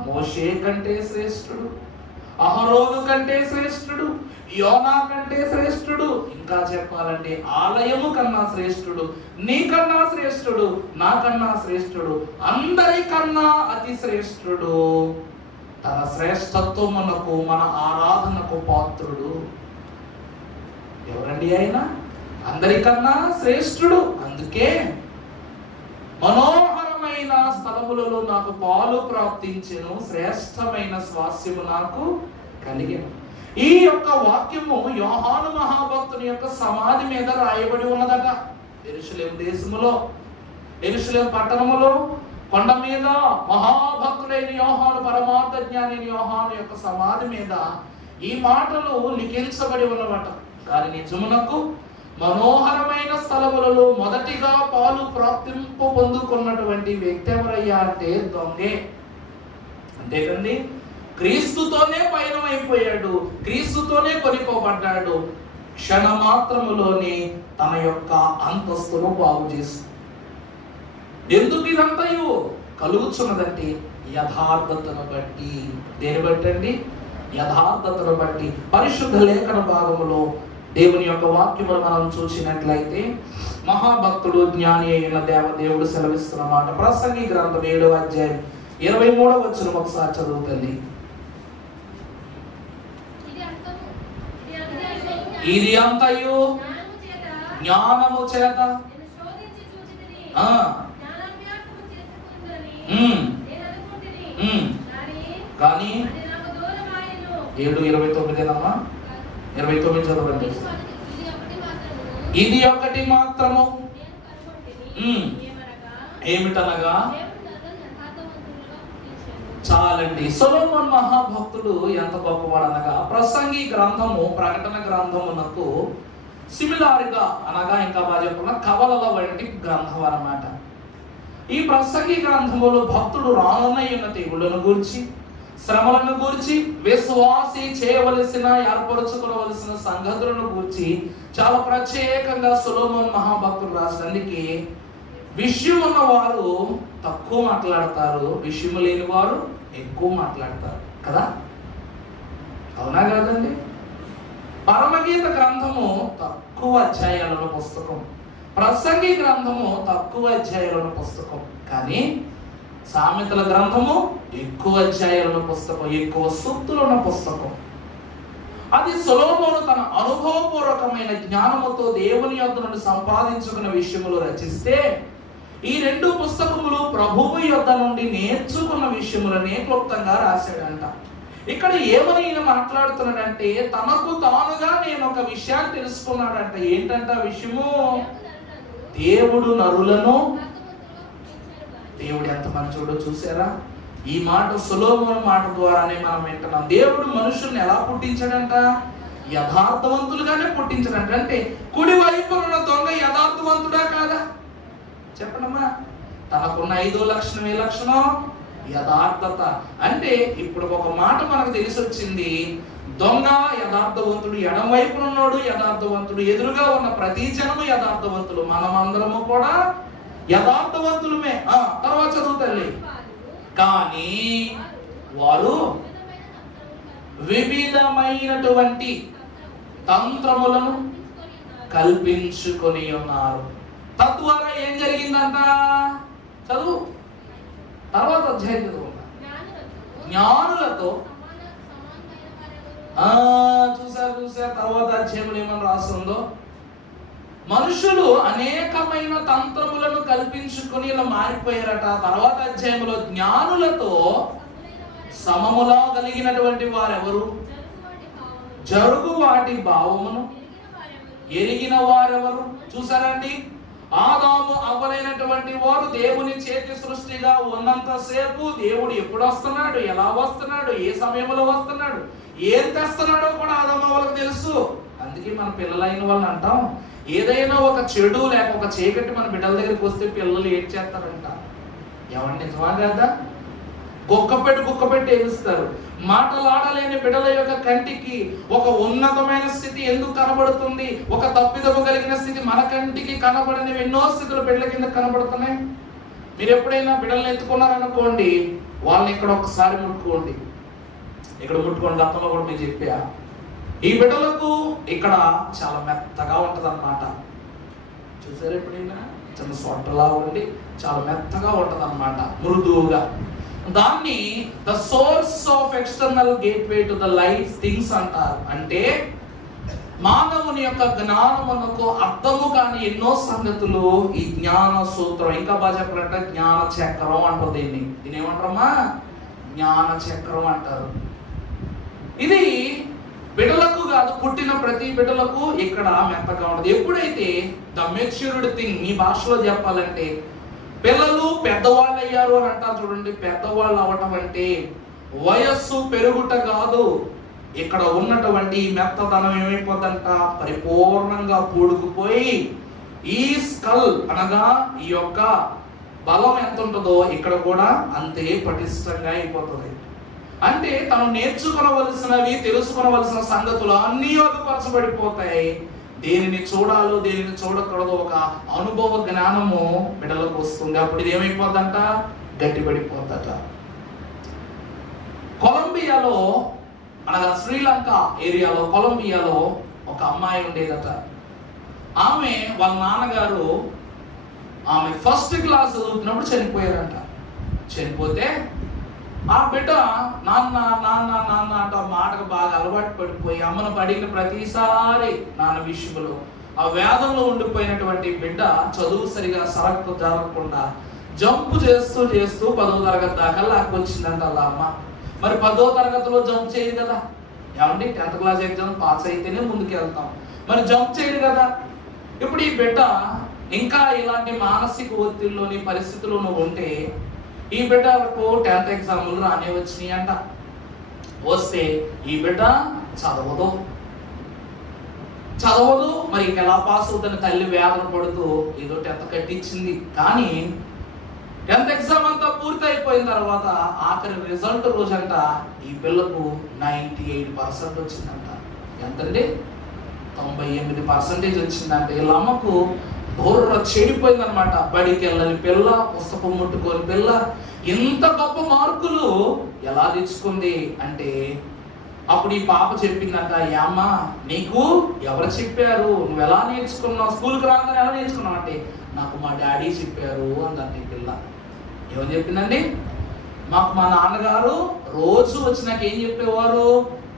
మోషే కంటే శ్రేష్ఠుడు, అహరోను కంటే శ్రేష్ఠుడు, యోనా కంటే శ్రేష్ఠుడు, ఇంకా చెప్పాలంటే ఆలయము కన్నా శ్రేష్ఠుడు, నీకన్నా శ్రేష్ఠుడు, నాకన్నా శ్రేష్ఠుడు, అందరికన్నా అతి శ్రేష్ఠుడు, తన శ్రేష్ఠత్వమునకు మన ఆరాధనకు పాత్రుడు. ఎవరండి ఆయన? అందరికన్నా శ్రేష్ఠుడు. అందుకే మనోహరమైన స్థలములలో నాకు పాలు ప్రాప్తించెను, శ్రేష్టమైన స్వాస్యము నాకు కలిగెను. ఈ యొక్క వాక్యము యోహాను మహాభక్తుని యొక్క సమాధి మీద రాయబడి ఉన్నదట. యెరూషలేము దేశములో, యెరూషలేము పట్టణములో కొండ మీద మహాభక్తుడైన యోహాను, పరమార్థ జ్ఞాని యోహాను యొక్క సమాధి మీద ఈ మాటలు లిఖించబడి ఉన్నవట. దాని నిజమునకు మనోహరమైన స్థలములలో మొదటిగా పాలు ప్రాప్తింపు పొందుకున్నటువంటి వ్యక్తి ఎవరయ్యా అంటే దొంగే. అంతేకండి, క్రీస్తుతోనే పయనమైపోయాడు, క్రీస్తుతోనే కొనిపోబడ్డాడు. క్షణమాత్రములోనే తన యొక్క అంతస్తును బాగు చేసి, ఎందుకు ఇదంతయు కలుగుచున్నదంటే యథార్థతను బట్టి. దేని బట్టి అండి? యథార్థతను బట్టి. పరిశుద్ధ లేఖన భాగములో దేవుని యొక్క వాక్యములు మనం చూసినట్లయితే మహాభక్తుడు జ్ఞాని అయిన దేవుడు సెలవిస్తున్న మాట. ప్రసంగి గ్రంథం 7వ అధ్యాయం 23వ వచనం ఒకసారి చదువుతుంది. ఇది అంతయు జ్ఞానము చేత కానీ 7:29 29 చదవండి. ఇది ఒకటి మాత్రము ఏమిటనగా చాలండి. సొలొమోను మహాభక్తుడు ఎంత గొప్పవాడనగా ప్రసంగి గ్రంథము ప్రకటన గ్రంథమునకు సిమిలార్గా అనగా ఇంకా బాగా చెప్పుకున్న కవలల వంటి గ్రంథం అన్నమాట. ఈ ప్రసంగి గ్రంథములో భక్తుడు రానున్న తెగుళ్లను గూర్చి, శ్రమలను గూర్చి, విశ్వాసి చేయవలసిన ఏర్పరచుకోవలసిన సంగతులను గూర్చి చాలా ప్రత్యేకంగా సొలొమోను మహాభక్తుడు రాసినందుకే విషయం ఉన్నవారు తక్కువ మాట్లాడతారు, విషయం లేని వారు ఎక్కువ మాట్లాడతారు కదా. అవునా కాదండి? పరమగీత గ్రంథము తక్కువ అధ్యాయాల పుస్తకం, ప్రసంగి గ్రంథము తక్కువ అధ్యాయాల పుస్తకం, కానీ సామెతల గ్రంథము ఎక్కువ అధ్యాయాల పుస్తకం, ఎక్కువ సూక్తులున్న పుస్తకం. అది సొలొమోను తన అనుభవపూర్వకమైన జ్ఞానముతో దేవుని యొద్ద నుండి సంపాదించుకున్న విషయములు రచిస్తే, ఈ 2 పుస్తకములు ప్రభువు యొద్ద నుండి నేర్చుకున్న విషయములనే క్లుప్తంగా రాశాడంట. ఇక్కడ ఏమని ఈయన మాట్లాడుతున్నాడంటే, తనకు తానుగా నేను ఒక విషయాన్ని తెలుసుకున్నాడంట. ఏంటంట విషయము? దేవుడు నరులను, దేవుడు ఎంత మంచోడో చూసారా? ఈ మాట సొలొమోను మాట ద్వారానే మనం వింటున్నాం. దేవుడు మనుషుల్ని ఎలా పుట్టించాడంట? యథార్థవంతులుగానే పుట్టించాడంట. అంటే కుడి వైపున ఉన్న దొంగ యథార్థవంతుడా కాదా? చెప్పండమ్మా. తనకున్న 5వ లక్షణం ఏ లక్షణం? యథార్థత. అంటే ఇప్పుడు ఒక మాట మనకు తెలిసి వచ్చింది. దొంగ యథార్థవంతుడు, ఎడం వైపున ఉన్నాడు యథార్థవంతుడు, ఎదురుగా ఉన్న ప్రతి జనము యథార్థవంతులు, మనమందరము కూడా యథార్థవంతులమే. తర్వాత చదువుతల్లి. కానీ వారు వివిధమైనటువంటి తంత్రములను కల్పించుకొని ఉన్నారు. తద్వారా ఏం జరిగిందంట? చదువు, తర్వాత అధ్యాయం చదువు. జ్ఞానులతో చూసారు తర్వాత అధ్యాయంలో ఏమని రాస్తుందో, మనుషులు అనేకమైన తంత్రములను కల్పించుకొని ఇలా మారిపోయారట. తర్వాత అధ్యాయంలో జ్ఞానులతో సమములా కలిగినటువంటి వారెవరు? జరుగు వాటి భావమును ఎరిగిన వారెవరు? చూసారండి, ఆదాము అవ్వలైనటువంటి వారు దేవుని చేతి సృష్టిగా ఉన్నంతసేపు దేవుడు ఎప్పుడు వస్తున్నాడు, ఎలా వస్తున్నాడు, ఏ సమయంలో వస్తున్నాడు, ఏం తెస్తున్నాడో కూడా ఆదాము అవ్వలకు తెలుసు. అందుకే మన పిల్లలైన వాళ్ళని అంటాం, ఏదైనా ఒక చెడు లేక ఒక చీకటి మన బిడ్డల దగ్గరికి వస్తే పిల్లలు ఏం చేస్తారంట? ఎవరిని నిజమా కదా? గుక్కపెట్టి ఏడుస్తారు. మాటలాడలేని బిడ్డల యొక్క కంటికి ఒక ఉన్నతమైన స్థితి ఎందుకు కనబడుతుంది? ఒక తప్పిదము కలిగిన స్థితి మన కంటికి కనబడని ఎన్నో స్థితులు బిడ్డల కింద కనబడుతున్నాయి. మీరు ఎప్పుడైనా బిడ్డలను ఎత్తుకున్నారనుకోండి, వాళ్ళని ఇక్కడ ఒకసారి ముట్టుకోండి, ఇక్కడ ముట్టుకోండి. గతంలో కూడా మీరు చెప్పా, ఈ బిడ్డలకు ఇక్కడ చాలా మెత్తగా ఉంటది అన్నమాట. చూసారు ఎప్పుడైనా? చిన్న సొట్టలా ఉండి చాలా మెత్తగా ఉంటది అన్నమాట, మృదువుగా. దాన్ని the source of external gateway to the life things అంటారు. అంటే మానవుని యొక్క జ్ఞానమునకు అర్థము కాని ఎన్నో సంగతులు ఈ జ్ఞాన సూత్రం, ఇంకా బాగా చెప్పాలంటే జ్ఞాన చక్రం అంటారు. దీన్ని ఏమంటారమ్మా? జ్ఞాన చక్రం అంటారు. ఇది బిడ్డలకు కాదు, పుట్టిన ప్రతి బిడ్డలకు ఇక్కడ మెత్తగా ఉండదు. ఎప్పుడైతే ద మెచ్యూర్డ్ థింగ్, మీ భాషలో చెప్పాలంటే పిల్లలు పెద్దవాళ్ళు అయ్యారు అని అంటారు చూడండి. పెద్దవాళ్ళు అవటం అంటే వయస్సు పెరుగుట కాదు, ఇక్కడ ఉన్నటువంటి మెత్తదనం ఏమైపోతుందంట? పరిపూర్ణంగా పూడుకుపోయి ఈ స్కల్ అనగా ఈ యొక్క బలం ఎంత ఉంటుందో ఇక్కడ కూడా అంతే పటిష్టంగా అయిపోతుంది. అంటే తను నేర్చుకోవలసినవి, తెలుసుకోవలసిన సంగతులు అన్నీ వదుపరచబడిపోతాయి. దేనిని చూడాలో దేనిని చూడకూడదు ఒక అనుభవ జ్ఞానము బిడ్డలకు వస్తుంది. అప్పుడు ఇది ఏమైపోద్దంట? గట్టిపడిపోద్దట. కొలంబియాలో అనగా శ్రీలంక ఏరియాలో, కొలంబియాలో ఒక అమ్మాయి ఉండేదట. ఆమె వాళ్ళ నాన్నగారు ఆమె ఫస్ట్ క్లాస్ చదువుతున్నప్పుడు చనిపోయారంట. చనిపోతే ఆ బిడ్డ నాన్న నాన్న నాన్న అంట మాటకు బాగా అలవాటు పడిపోయి అమ్మను అడిగిన ప్రతిసారి నాన్న విషయంలో ఆ వేదంలో ఉండిపోయినటువంటి బిడ్డ చదువు సరిగా సరక్కు జరగకుండా జంపు చేస్తూ 10వ తరగతి దాకా లాక్కొచ్చిందంట వాళ్ళ అమ్మ. మరి 10వ తరగతిలో జంప్ చేయదు కదా, ఏమండి 10th క్లాస్ ఎగ్జామ్ పాస్ అయితేనే ముందుకు వెళ్తాం, మరి జంప్ చేయడు కదా. ఇప్పుడు ఈ బిడ్డ ఇంకా ఇలాంటి మానసిక ఒత్తిడిలోని పరిస్థితుల్లో ఉంటే ఈ బిడ్డకు 10th ఎగ్జామ్లు రానే వచ్చినాయి అంట. వస్తే ఈ బిడ్డ చదవదు. మరి ఎలా పాస్ అవుతుంది తల్లి వేదన పడుతూ ఏదో 10th కట్టించింది. కానీ 10th ఎగ్జామ్ అంతా పూర్తి అయిపోయిన తర్వాత ఆఖరి రిజల్ట్ రోజంట ఈ పిల్లకు 98% వచ్చిందంట. ఎంతండి? 98% వచ్చిందంట. వీళ్ళ అమ్మకు బోర్ర చెడిపోయిందనమాట. బడికి వెళ్ళని పిల్ల, పుస్తకం ముట్టుకోని పిల్ల ఇంత గొప్ప మార్కులు ఎలా తెచ్చుకుంది అంటే అప్పుడు ఈ పాప చెప్పిందంట, అమ్మ నీకు ఎవరు చెప్పారు, నువ్వు ఎలా నేర్చుకున్నావు, స్కూల్కి రాగానే ఎలా నేర్చుకున్నావు అంటే నాకు మా డాడీ చెప్పారు అందంట. ఈ పిల్ల ఏమని చెప్పిందండి? మాకు మా నాన్నగారు రోజు వచ్చి నాకు ఏం చెప్పేవారు,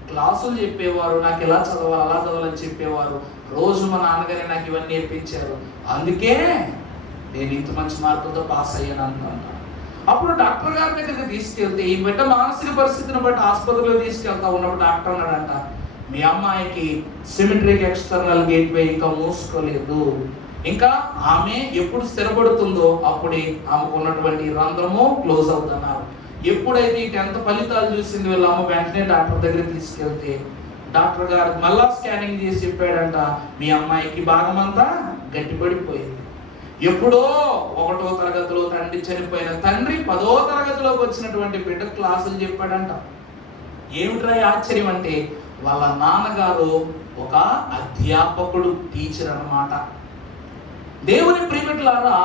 క్లాసులు చెప్పేవారు, నాకు ఎలా చదవాలి అలా చదవాలని చెప్పేవారు. రోజు మా నాన్నగారే నాకు ఇవన్నీ నేర్పించారు, అందుకే నేను ఇంత మంచి మార్కులతో పాస్ అయ్యాను అంట. అప్పుడు డాక్టర్ గారి దగ్గరికి తీసుకెళ్తే ఈ బిడ్డ మానసిక పరిస్థితిని బట్టి ఆసుపత్రిలో తీసుకెళ్తా ఉన్నప్పుడు డాక్టర్ అన్నాడంట, మీ అమ్మాయికి సిమెట్రిక్ ఎక్స్టర్నల్ గేట్వే ఇంకా మూసుకోలేదు, ఇంకా ఆమె ఎప్పుడు స్థిరపడుతుందో అప్పుడే ఆమెకు ఉన్నటువంటి రంధ్రము క్లోజ్ అవుతున్నారు. ఎప్పుడైతే ఈ 10th ఫలితాలు చూసింది వీళ్ళ అమ్మ వెంటనే డాక్టర్ దగ్గరికి తీసుకెళ్తే డాక్టర్ గారు మళ్ళా స్కానింగ్ చేసి చెప్పాడంట, మీ అమ్మాయికి భాగం అంతా గట్టిపడిపోయింది. ఎప్పుడో 1వ తరగతిలో తండ్రి చనిపోయిన తండ్రి 10వ తరగతిలోకి వచ్చినటువంటి బిడ్డ క్లాసులు చెప్పాడంట. ఏమిట్రా ఆశ్చర్యం అంటే వాళ్ళ నాన్నగారు ఒక అధ్యాపకుడు, టీచర్ అన్నమాట. దేవుని ప్రియమిట్లారా,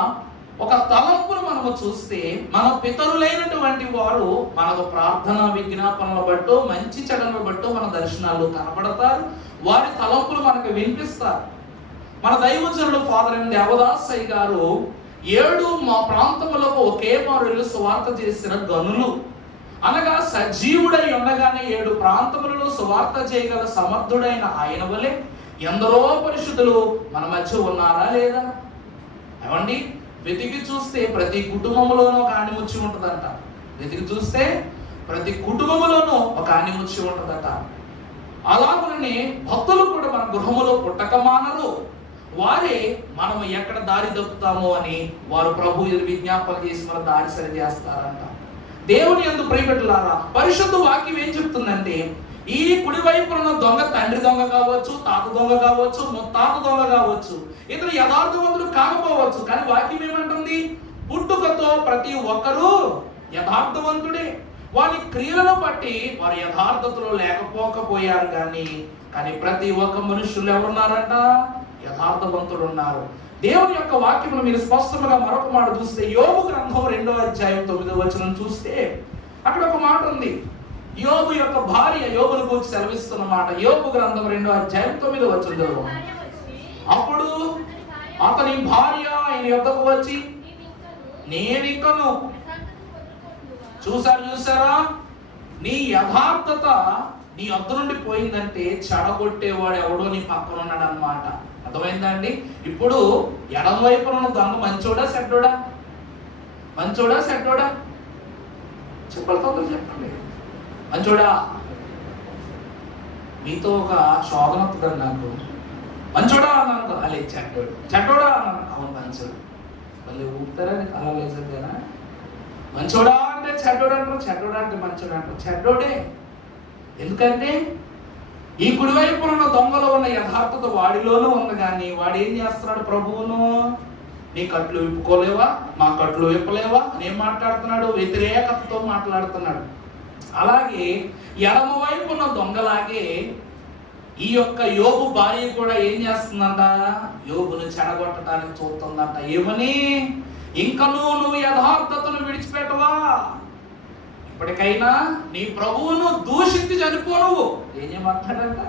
ఒక తలంపును మనము చూస్తే మన పితరులైనటువంటి వారు మనకు ప్రార్థన విజ్ఞాపనలు బట్టో మంచి చెడులను బట్టో మన దర్శనాలు కనబడతారు, వారి తలంపులు మనకు వినిపిస్తారు. మన దైవజనుడు ఫాదర్ ఎం దేవదాసయ్య గారు 7 మా ప్రాంతములకు ఒకే మారు సువార్త చేసిన గనులు అనగా సజీవుడై ఉండగానే 7 ప్రాంతములలో సువార్త చేయగల సమర్థుడైన ఆయన వలె ఎందరో పరిశుద్ధులు మన మధ్య ఉన్నారా లేదా? ఏమండి, వెతికి చూస్తే ప్రతి కుటుంబంలోనూ ఒక ఆణిముత్యం ఉంటుందంట. వెతికి చూస్తే ప్రతి కుటుంబంలోనూ ఒక ఆణిముత్యం ఉంటుందట. అలాగనే భక్తులు కూడా మన గృహములో పుట్టక మానరు. వారే మనం ఎక్కడ దారి తప్పుతామో అని వారు ప్రభు ఎదురు విజ్ఞాపన చేసి మన దారి సరి చేస్తారంట. దేవుని యందు ప్రియబిడ్డలారా, పరిశుద్ధ వాక్యం ఏం చెప్తుందంటే ఈ కుడివైపున ఉన్న దొంగ తండ్రి దొంగ కావచ్చు, తాత దొంగ కావచ్చు, ముత్తాత దొంగ కావచ్చు, ఇతను యథార్థవంతుడు కాకపోవచ్చు. కానీ వాక్యం ఏమంటుంది? పుట్టుకతో ప్రతి ఒక్కరూ యథార్థవంతుడే. వారి క్రియలను బట్టి వారు యథార్థతలో లేకపోకపోయారు. కానీ ప్రతి ఒక్క మనుషులు ఎవరున్నారంట? యథార్థవంతులు ఉన్నారు. దేవుని యొక్క వాక్యమును మీరు స్పష్టంగా మరొక మాట చూస్తే యోబు గ్రంథం 2వ అధ్యాయం 9వ వచనం చూస్తే అక్కడ ఒక మాట ఉంది. యోబు యొక్క భార్య యోబును గురించి సెలవిస్తున్న మాట. యోబు గ్రంథం 2వ అధ్యాయం 9వ వచనం. అప్పుడు అతని భార్య ఆయన యొద్దకు వచ్చి, నేనికను చూసారా, నీ యథార్థత నీ వద్ద నుండి పోయిందంటే చెడగొట్టేవాడు ఎవడో నీ పక్కన ఉన్నాడు అన్నమాట. అర్థమైందండి? ఇప్పుడు ఎడమ వైపున ఉన్న దొంగ మంచోడా చెడ్డోడా? మంచోడా చెడ్డోడా? చెప్పాలి, తొందరగా చెప్పండి. మంచోడా? మీతో ఒక శోధన వస్తుందండి నాకు. మంచోడా అన్నాను, అలే చెడ్డోడు. చెడ్డోడా అన్నాను, అవును మంచోడు. మళ్ళీ ఊపుతారని కలవలేసరికేనా? మంచోడా అంటే చెడ్డోడు అంటారు, చెడ్డోడా అంటే మంచోడు అంటారు. చెడ్డోడే. ఎందుకంటే ఈ కుడివైపున ఉన్న దొంగలో ఉన్న యథార్థత వాడిలోనూ ఉంది. కానీ వాడు ఏం చేస్తున్నాడు? ప్రభువును నీ కట్లు విప్పుకోలేవా, మా కట్లు విప్పలేవా అని ఏం మాట్లాడుతున్నాడు? వ్యతిరేకతతో మాట్లాడుతున్నాడు. అలాగే ఎడమ వైపు ఉన్న దొంగలాగే ఈ యొక్క యోబు భార్య కూడా ఏం చేస్తుందంట? యోబును చెడగొట్టడానికి చూస్తుందంట. ఏమని? ఇంకనూ నువ్వు యథార్థతను విడిచిపెట్టవా? ఇప్పటికైనా నీ ప్రభువును దూషించి చనిపో. నువ్వు ఏం చేయమంటాడంట?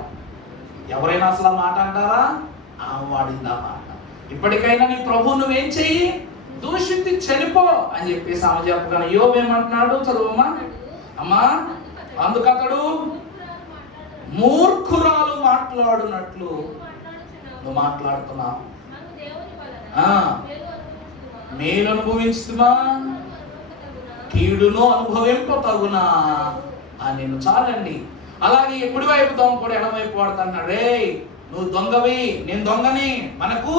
ఎవరైనా అసలు ఆ మాట అంటారా? వాడింది ఆ మాట. ఇప్పటికైనా నీ ప్రభు నువ్వేం చెయ్యి, దూషించి చనిపో అని చెప్పేసి ఆమె చెప్పగానే యోబు ఏమంటున్నాడు? చదువమ్మా. అమ్మా, అందుకతడు మూర్ఖురాలు మాట్లాడునట్లు నువ్వు మాట్లాడుతున్నావు, మేలు అనుభవించుమా, కీడును అనుభవింపతగునా అని. నేను చాలండి. అలాగే ఎప్పుడు వైపు దొంగ కూడా ఎడమవైపు వాడుతున్నాడు. రే, నువ్వు దొంగవి, నేను దొంగని, మనకు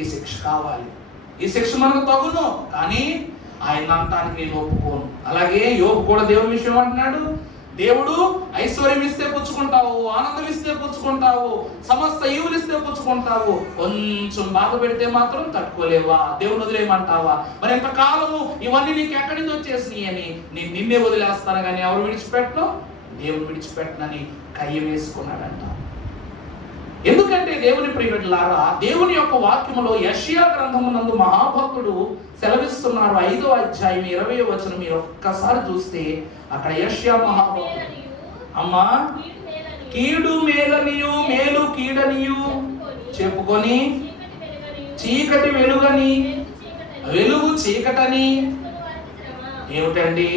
ఈ శిక్ష కావాలి, ఈ శిక్ష మనకు తగును, కానీ ఆయన అంటానికి నేను ఒప్పుకోను. అలాగే యోబు కూడా దేవుని విషయం అంటున్నాడు. దేవుడు ఐశ్వర్యం ఇస్తే పుచ్చుకుంటావు, ఆనందం ఇస్తే పుచ్చుకుంటావు, సమస్త ఈవులు ఇస్తే పుచ్చుకుంటావు, కొంచెం బాధ పెడితే మాత్రం తట్టుకోలేవా, దేవుని వదిలేయమంటావా? మరి ఎంతకాలము ఇవన్నీ నీకు ఎక్కడి నుంచి వచ్చేసినాయి అని నేను నిన్నే వదిలేస్తాను, కానీ ఎవరు విడిచిపెట్టను, దేవుడు విడిచిపెట్టనని కయ్యం వేసుకున్నాడంట. ఎందుకంటే దేవుని ప్రియబిడ్డలారా, దేవుని యొక్క వాక్యములో యెషయా గ్రంథమునందు మహాభక్తుడు సెలవిస్తున్నారు. 5వ అధ్యాయం 20వ వచనం మీరు ఒక్కసారి చూస్తే అక్కడ యెషయా మహాభక్తుడు, అమ్మా, కీడు మేలనియు మేలు కీడనియు చెప్పుకొని చీకటి వెలుగని వెలుగు చీకటని ఏమిటండి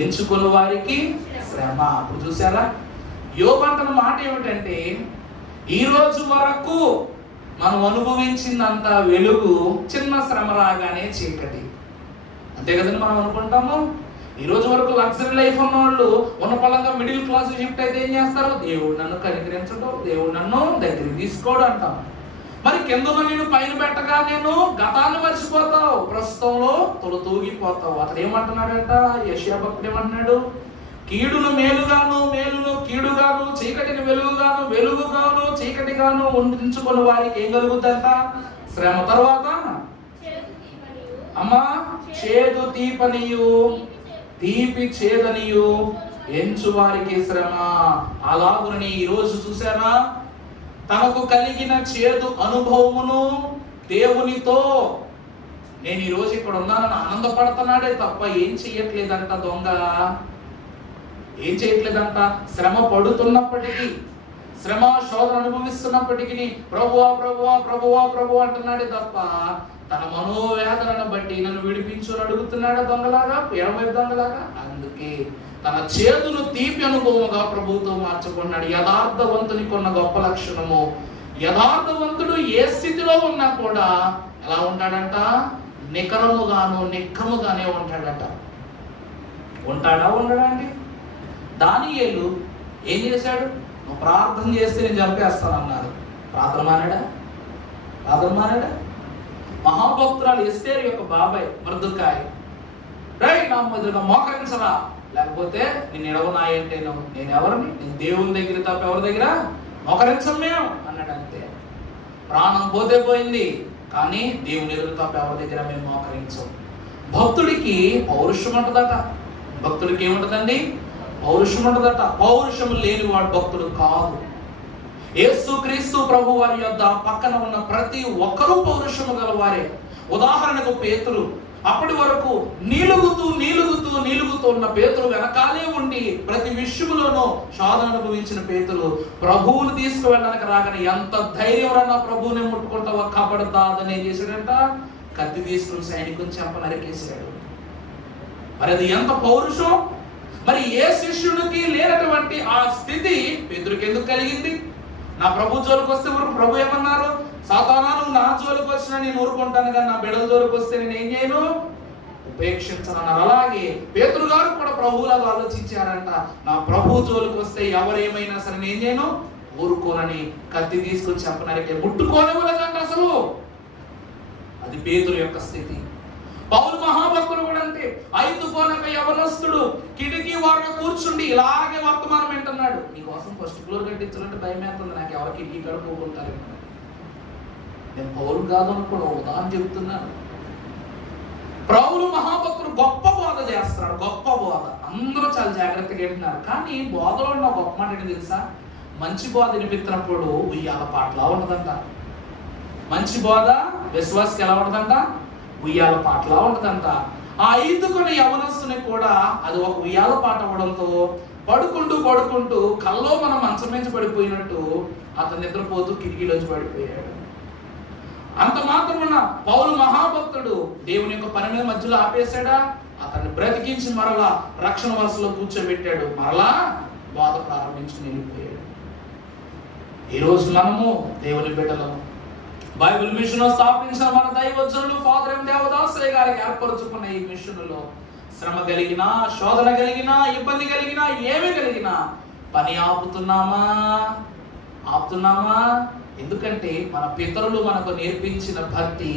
ఎంచుకుని వారికి శ్రమ. అప్పుడు చూసారా యోబు అంటున్న మాట ఏమిటంటే, ఈ రోజు వరకు మనం అనుభవించిందంత వెలుగు చిన్న శ్రమ రాగానే చీకటి. అంతే కదండి మనం అనుకుంటాము. ఈ రోజు వరకు లగ్జరీ లైఫ్ ఉన్న వాళ్ళు ఉన్న పలంగా మిడిల్ క్లాస్ షిఫ్ట్ అయితే ఏం చేస్తారు? దేవుడు నన్ను కనికరించడం, దేవుడు నన్ను దగ్గరికి తీసుకోవడం అంటాం. మరి కింద నేను పైన పెట్టగా నేను గతాన్ని మర్చిపోతావు, ప్రస్తుతంలో తొలతూగిపోతావు. అతడు ఏమంటున్నాడంట, యెషయా భక్తుడు ఏమంటున్నాడు? కీడును మేలుగాను, మేలును కీడుగాను, చీకటిని వెలుగుగాను, వెలుగుగాను చీకటిగాను ఉంచుకుని వారికి ఏం కలుగుతుందంట? శ్రమ. తర్వాత అమ్మా, చేదు తీపనియు తీపి చేదనియు ఎంచు వారికి శ్రమ. అలాగునని ఈ రోజు చూసారా, తనకు కలిగిన చేదు అనుభవమును దేవునితో నేను ఈ రోజు ఇక్కడ ఉన్నానని ఆనందపడుతున్నాడే తప్ప ఏం చెయ్యట్లేదంట దొంగ. ఏం చేయట్లేదంట? శ్రమ పడుతున్నప్పటికీ, శ్రమ శోధన అనుభవిస్తున్నప్పటికీ ప్రభువా ప్రభువా ప్రభువా ప్రభు అంటున్నాడే తప్ప తన మనోవేదనను బట్టి నన్ను విడిపించు అడుగుతున్నాడు దొంగలాగా, ఎడమవైపు దొంగలాగా. అందుకే తన చేతును తీపి అనుభవముగా ప్రభువుతో మార్చుకున్నాడు. యథార్థవంతునికి ఉన్న గొప్ప లక్షణము, యథార్థవంతుడు ఏ స్థితిలో ఉన్నా కూడా ఎలా ఉంటాడంట? నికరముగాను నిక్కముగానే ఉంటాడట. ఉంటాడా? ఉండడా అండి? దానియేలు ఏం చేశాడు? నువ్వు ప్రార్థన చేస్తే నేను చంపేస్తాను అన్నారు. ప్రార్థన మానాడా? ప్రార్థన మానాడా? మహాభక్తురాలు ఎస్తేరు యొక్క బాబాయ్ మర్దుకాయ, రైట్ నా ఎదురుగా మోకరించరా, లేకపోతే నేను ఎడవనాయంటే నేను ఎవరిని, నేను దేవుని దగ్గర తప్ప ఎవరి దగ్గర మోకరించం మేము అన్నాడు. అంతే. ప్రాణం పోతే పోయింది, కానీ దేవుని ఎదురు తప్ప ఎవరి దగ్గర మేము మోకరించం. భక్తుడికి పౌరుషం ఉంటుందట. భక్తుడికి ఏముంటుందండి? పౌరుషం ఉంటుందట. పౌరుషము లేనివాడు భక్తుడు కాదు. యేసుక్రీస్తు ప్రభు వారి యొద్ద పక్కన ఉన్న ప్రతి ఒక్కరూ పౌరుషము గలవారే. ఉదాహరణకు పేతురు, అప్పటి వరకు నీలుగుతూ ఉన్న పేతురు వెనకాలే ఉండి ప్రతి విషయంలోనూ శోధన అనుభవించిన పేతురు ప్రభువును తీసుకువెళ్ళడానికి రాగానే ఎంత ధైర్యం రా, ప్రభువుని ముట్టుకుంటావా కబడతాదని ఏం చేశాడంట? కత్తి తీసుకుని సైనికుని చెంప నరికేశాడు. మరి అది ఎంత పౌరుషం! మరి ఏ శిష్యుడికి లేనటువంటి ఆ స్థితి పేతురుకి ఎందుకు కలిగింది? నా ప్రభు జోలికి వస్తే ప్రభు ఏమన్నారు? సాతానా, నువ్వు నా జోలికి వచ్చినా నేను ఊరుకుంటాను, కానీ నా బిడ్డల జోలికి వస్తే నేను ఏం చేయను? ఉపేక్షించనన్నారు. అలాగే పేతురు గారు కూడా ప్రభువులాగా ఆలోచించారంట. నా ప్రభు జోలికి వస్తే ఎవరేమైనా సరే నేను చేయను, ఊరుకోనని కత్తి తీసుకొని చెప్పనరికే ముట్టుకోనివ్వలేదంట అసలు. అది పేతురు యొక్క స్థితి. పౌలు మహాభక్తుడు కూడా అంతే. 5 కోనక యవనస్తుడు కిటికీ వారుగా కూర్చుండి ఇలాగే వర్తమానం వింటున్నాడు. నీకోసం ఫస్ట్ ఫ్లోర్ కట్టించాలంటే భయం వేస్తుంది నాకు, ఎవరు కిటికీ కడుక్కుంటారు. నేను పౌలు కాదు అనుకోడు, ఉదాహరణ చెప్తున్నాను. పౌలు మహాభక్తుడు గొప్ప బోధ చేస్తున్నాడు, గొప్ప బోధ. అందరూ చాలా జాగ్రత్తగా వింటున్నారు. కానీ బోధలో ఉన్న గొప్ప మాట ఏంటి తెలుసా? మంచి బోధ వినిపించినప్పుడు ఉయ్యాల పాటలా ఉంటుందంట. మంచి బోధ విశ్వాసకి ఎలా ఉంటుందంట? ఉయ్యాల పాటలా ఉంటుందంట. ఆ 5 యవనస్తుని కూడా అది ఒక ఉయ్యాల పాట అవ్వడంతో పడుకుంటూ కల్లో మనం మంచం మీద పడిపోయినట్టు అతను నిద్రపోతూ కిటికీలోంచి పడిపోయాడు. అంత మాత్రమున పౌలు మహాభక్తుడు దేవుని యొక్క పని మీద మధ్యలో ఆపేశాడా? అతన్ని బ్రతికించి మరలా రక్షణ వరుసలో కూర్చోబెట్టాడు. మరలా బాధ ప్రారంభించుకుని వెళ్ళిపోయాడు. ఈరోజు మనము దేవుని బిడ్డలను బైబిల్ మిషన్ స్థాపించిన మన దైవజనులు ఫాదర్ ఎం దేవదాసయ్య గారికి ఏర్పరచుకున్న ఈ మిషన్లో శ్రమ కలిగినా, శోధన కలిగినా, ఇబ్బంది కలిగినా, ఏమి కలిగినా పని ఆపుతున్నామా? ఎందుకంటే మన పితరులు మనకు నేర్పించిన భక్తి,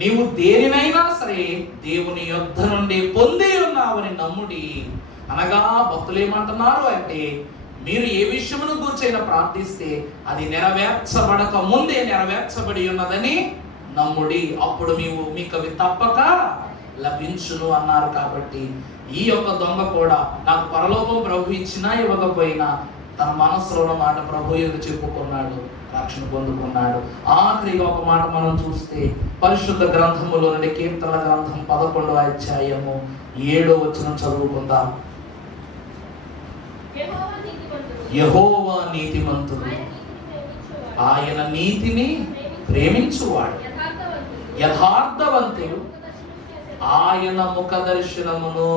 నీవు దేనినైనా సరే దేవుని యొద్ద నుండి పొంది ఉన్నావని నమ్ముడి. అనగా భక్తులు ఏమంటున్నారు అంటే, మీరు ఏ విషయమును గురించైనా ప్రార్థిస్తే అది నెరవేర్చబడక ముందే నెరవేర్చబడి ఉన్నదని నమ్ముడి, అప్పుడు మీకు అవి తప్పక లభించును అన్నారు. కాబట్టి ఈ యొక్క దొంగ కూడా నాకు పరలోకం ప్రభు ఇచ్చినా ఇవ్వకపోయినా తన మనసులో ఉన్న మాట ప్రభు ఎదురు చెప్పుకున్నాడు, రక్షణ పొందుకున్నాడు. ఆఖరిగా ఒక మాట మనం చూస్తే పరిశుద్ధ గ్రంథములో నుండి కీర్తనల గ్రంథం 11వ అధ్యాయము 7వ వచనం చదువుకుందాం. యెహోవా నీతిమంతుడు, ఆయన నీతిని ప్రేమించువాడు, యథార్థవంతుడు ఆయన ముఖ దర్శనమును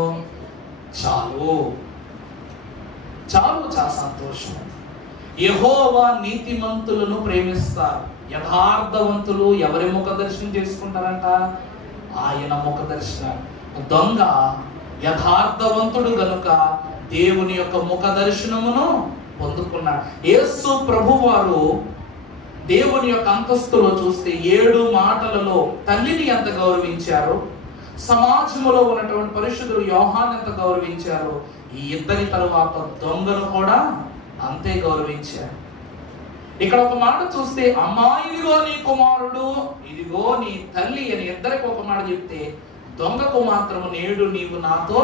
చాలా సంతోషం. యెహోవా నీతిమంతులను ప్రేమిస్తారు. యథార్థవంతులు ఎవరి ముఖ దర్శనం చేసుకుంటారంట? ఆయన ముఖ దర్శనం. దొంగ యథార్థవంతుడు గనుక దేవుని యొక్క ముఖ దర్శనమును పొందుకున్నాడు. యేసు ప్రభువారు దేవుని యొక్క అంతస్తులో చూస్తే 7 మాటలలో తల్లిని ఎంత గౌరవించారో, సమాజంలో ఉన్నటువంటి పరిశుద్ధుడు యోహాను ఎంత గౌరవించారో, ఈ ఇద్దరి తరువాత దొంగను కూడా అంతే గౌరవించారు. ఇక్కడ ఒక మాట చూస్తే, అమ్మా ఇదిగో నీ కుమారుడు, ఇదిగో నీ తల్లి అని ఇద్దరికి ఒక మాట చెప్తే, దొంగకు మాత్రము నేడు నీవు నాతో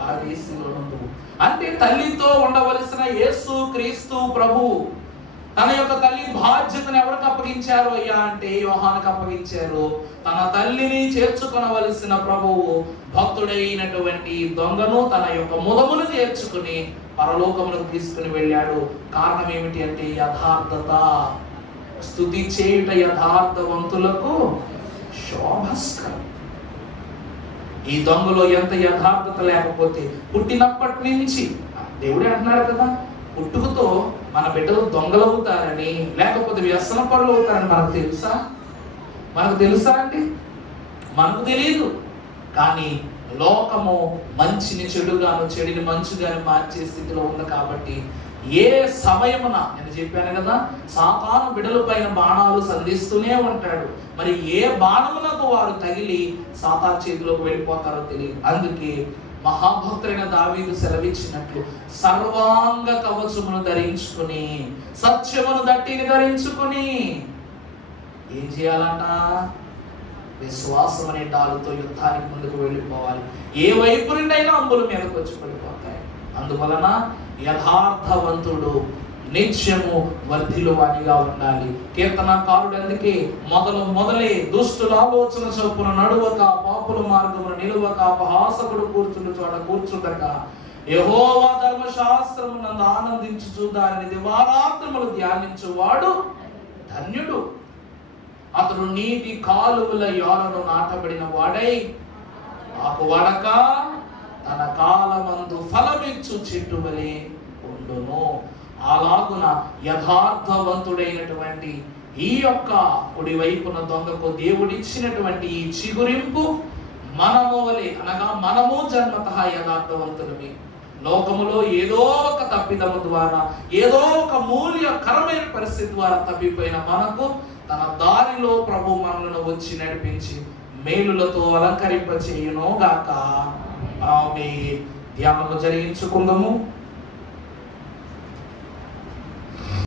పరదేశంలో ఉండువు. అంటే తల్లితో ఉండవలసిన యేసు క్రీస్తు ప్రభు తన యొక్క తల్లి బాధ్యతను ఎవరికి అప్పగించారు అయ్యా అంటే యోహానుకు అప్పగించారు. తన తల్లిని చేర్చుకొనవలసిన ప్రభువు భక్తుడైనటువంటి దొంగను తన యొక్క ముదమును చేర్చుకుని పరలోకములకు తీసుకుని వెళ్ళాడు. కారణం ఏమిటి అంటే యథార్థత. స్తుతి చేయుట యథార్థవంతులకు శోభస్కరం. ఈ దొంగలో ఎంత యథార్థత లేకపోతే, పుట్టినప్పటి నుంచి దేవుడే అంటున్నాడు కదా, పుట్టుకతో మన బిడ్డలు దొంగలవుతారని, లేకపోతే వ్యసన పరులు అవుతారని మనకు తెలుసా అండి? మనకు తెలియదు. కానీ లోకము మంచిని చెడుగాను, చెడుని మంచుగాను మార్చే స్థితిలో ఉంది. కాబట్టి ఏ సమయమున నేను చెప్పాను కదా, సాతాను బిడల పైన బాణాలు సంధిస్తూనే ఉంటాడు. మరి ఏ బాణమునకు వారు తగిలి సాతాను చేతిలోకి వెళ్ళిపోతారో తెలియదు. అందుకే మహాభక్తుడైన దావీదు సెలవిచ్చినట్లు సర్వాంగ కవచమును ధరించుకుని, సత్యమును దట్టిని ధరించుకుని ఏం చేయాలంట? విశ్వాసం అనే డాలుతో యుద్ధానికి ముందుకు వెళ్ళిపోవాలి. ఏ వైపు నుండి అయినా అంబుల మీదకి వచ్చి పడిపోతాయి. అందువలన యథార్థవంతుడు నిత్యము వర్ధిల్లువానిగా ఉండాలి. కీర్తనకారుడు అందుకే మొదలే దుష్టుల ఆలోచన చొప్పున నడువక, పాపుల మార్గమున నిలువక, అపహాసకుడు కూర్చుండు చోట కూర్చుండక, యెహోవా ధర్మశాస్త్రమునందు ఆనందించుచు దానిని దివారాత్రములు ధ్యానించువాడు ధన్యుడు. అతడు నీటి కాలువల యోరను నాటబడిన వాడై ఆకు వడక తన కాలమందు ఫలమిచ్చు చెట్టు వలె ఉండును. అలాగున యథార్థవంతుడైనటువంటి ఈ యొక్క కుడి వైపున దొంగకు దేవుడిచ్చినటువంటి ఈ చిగురింపు మనము వలె, అనగా మనము జన్మతః యథార్థవంతులమే. లోకములో ఏదో ఒక తప్పిదము ద్వారా, ఏదో ఒక మూల్యకరమైన పరిస్థితి ద్వారా తప్పిపోయిన మనకు తన దారిలో ప్రభు మనలను వచ్చి నడిపించి మేలులతో అలంకరింప చేయును గాక. ఆమేన్. ధ్యానము జరిగించుకుందాము.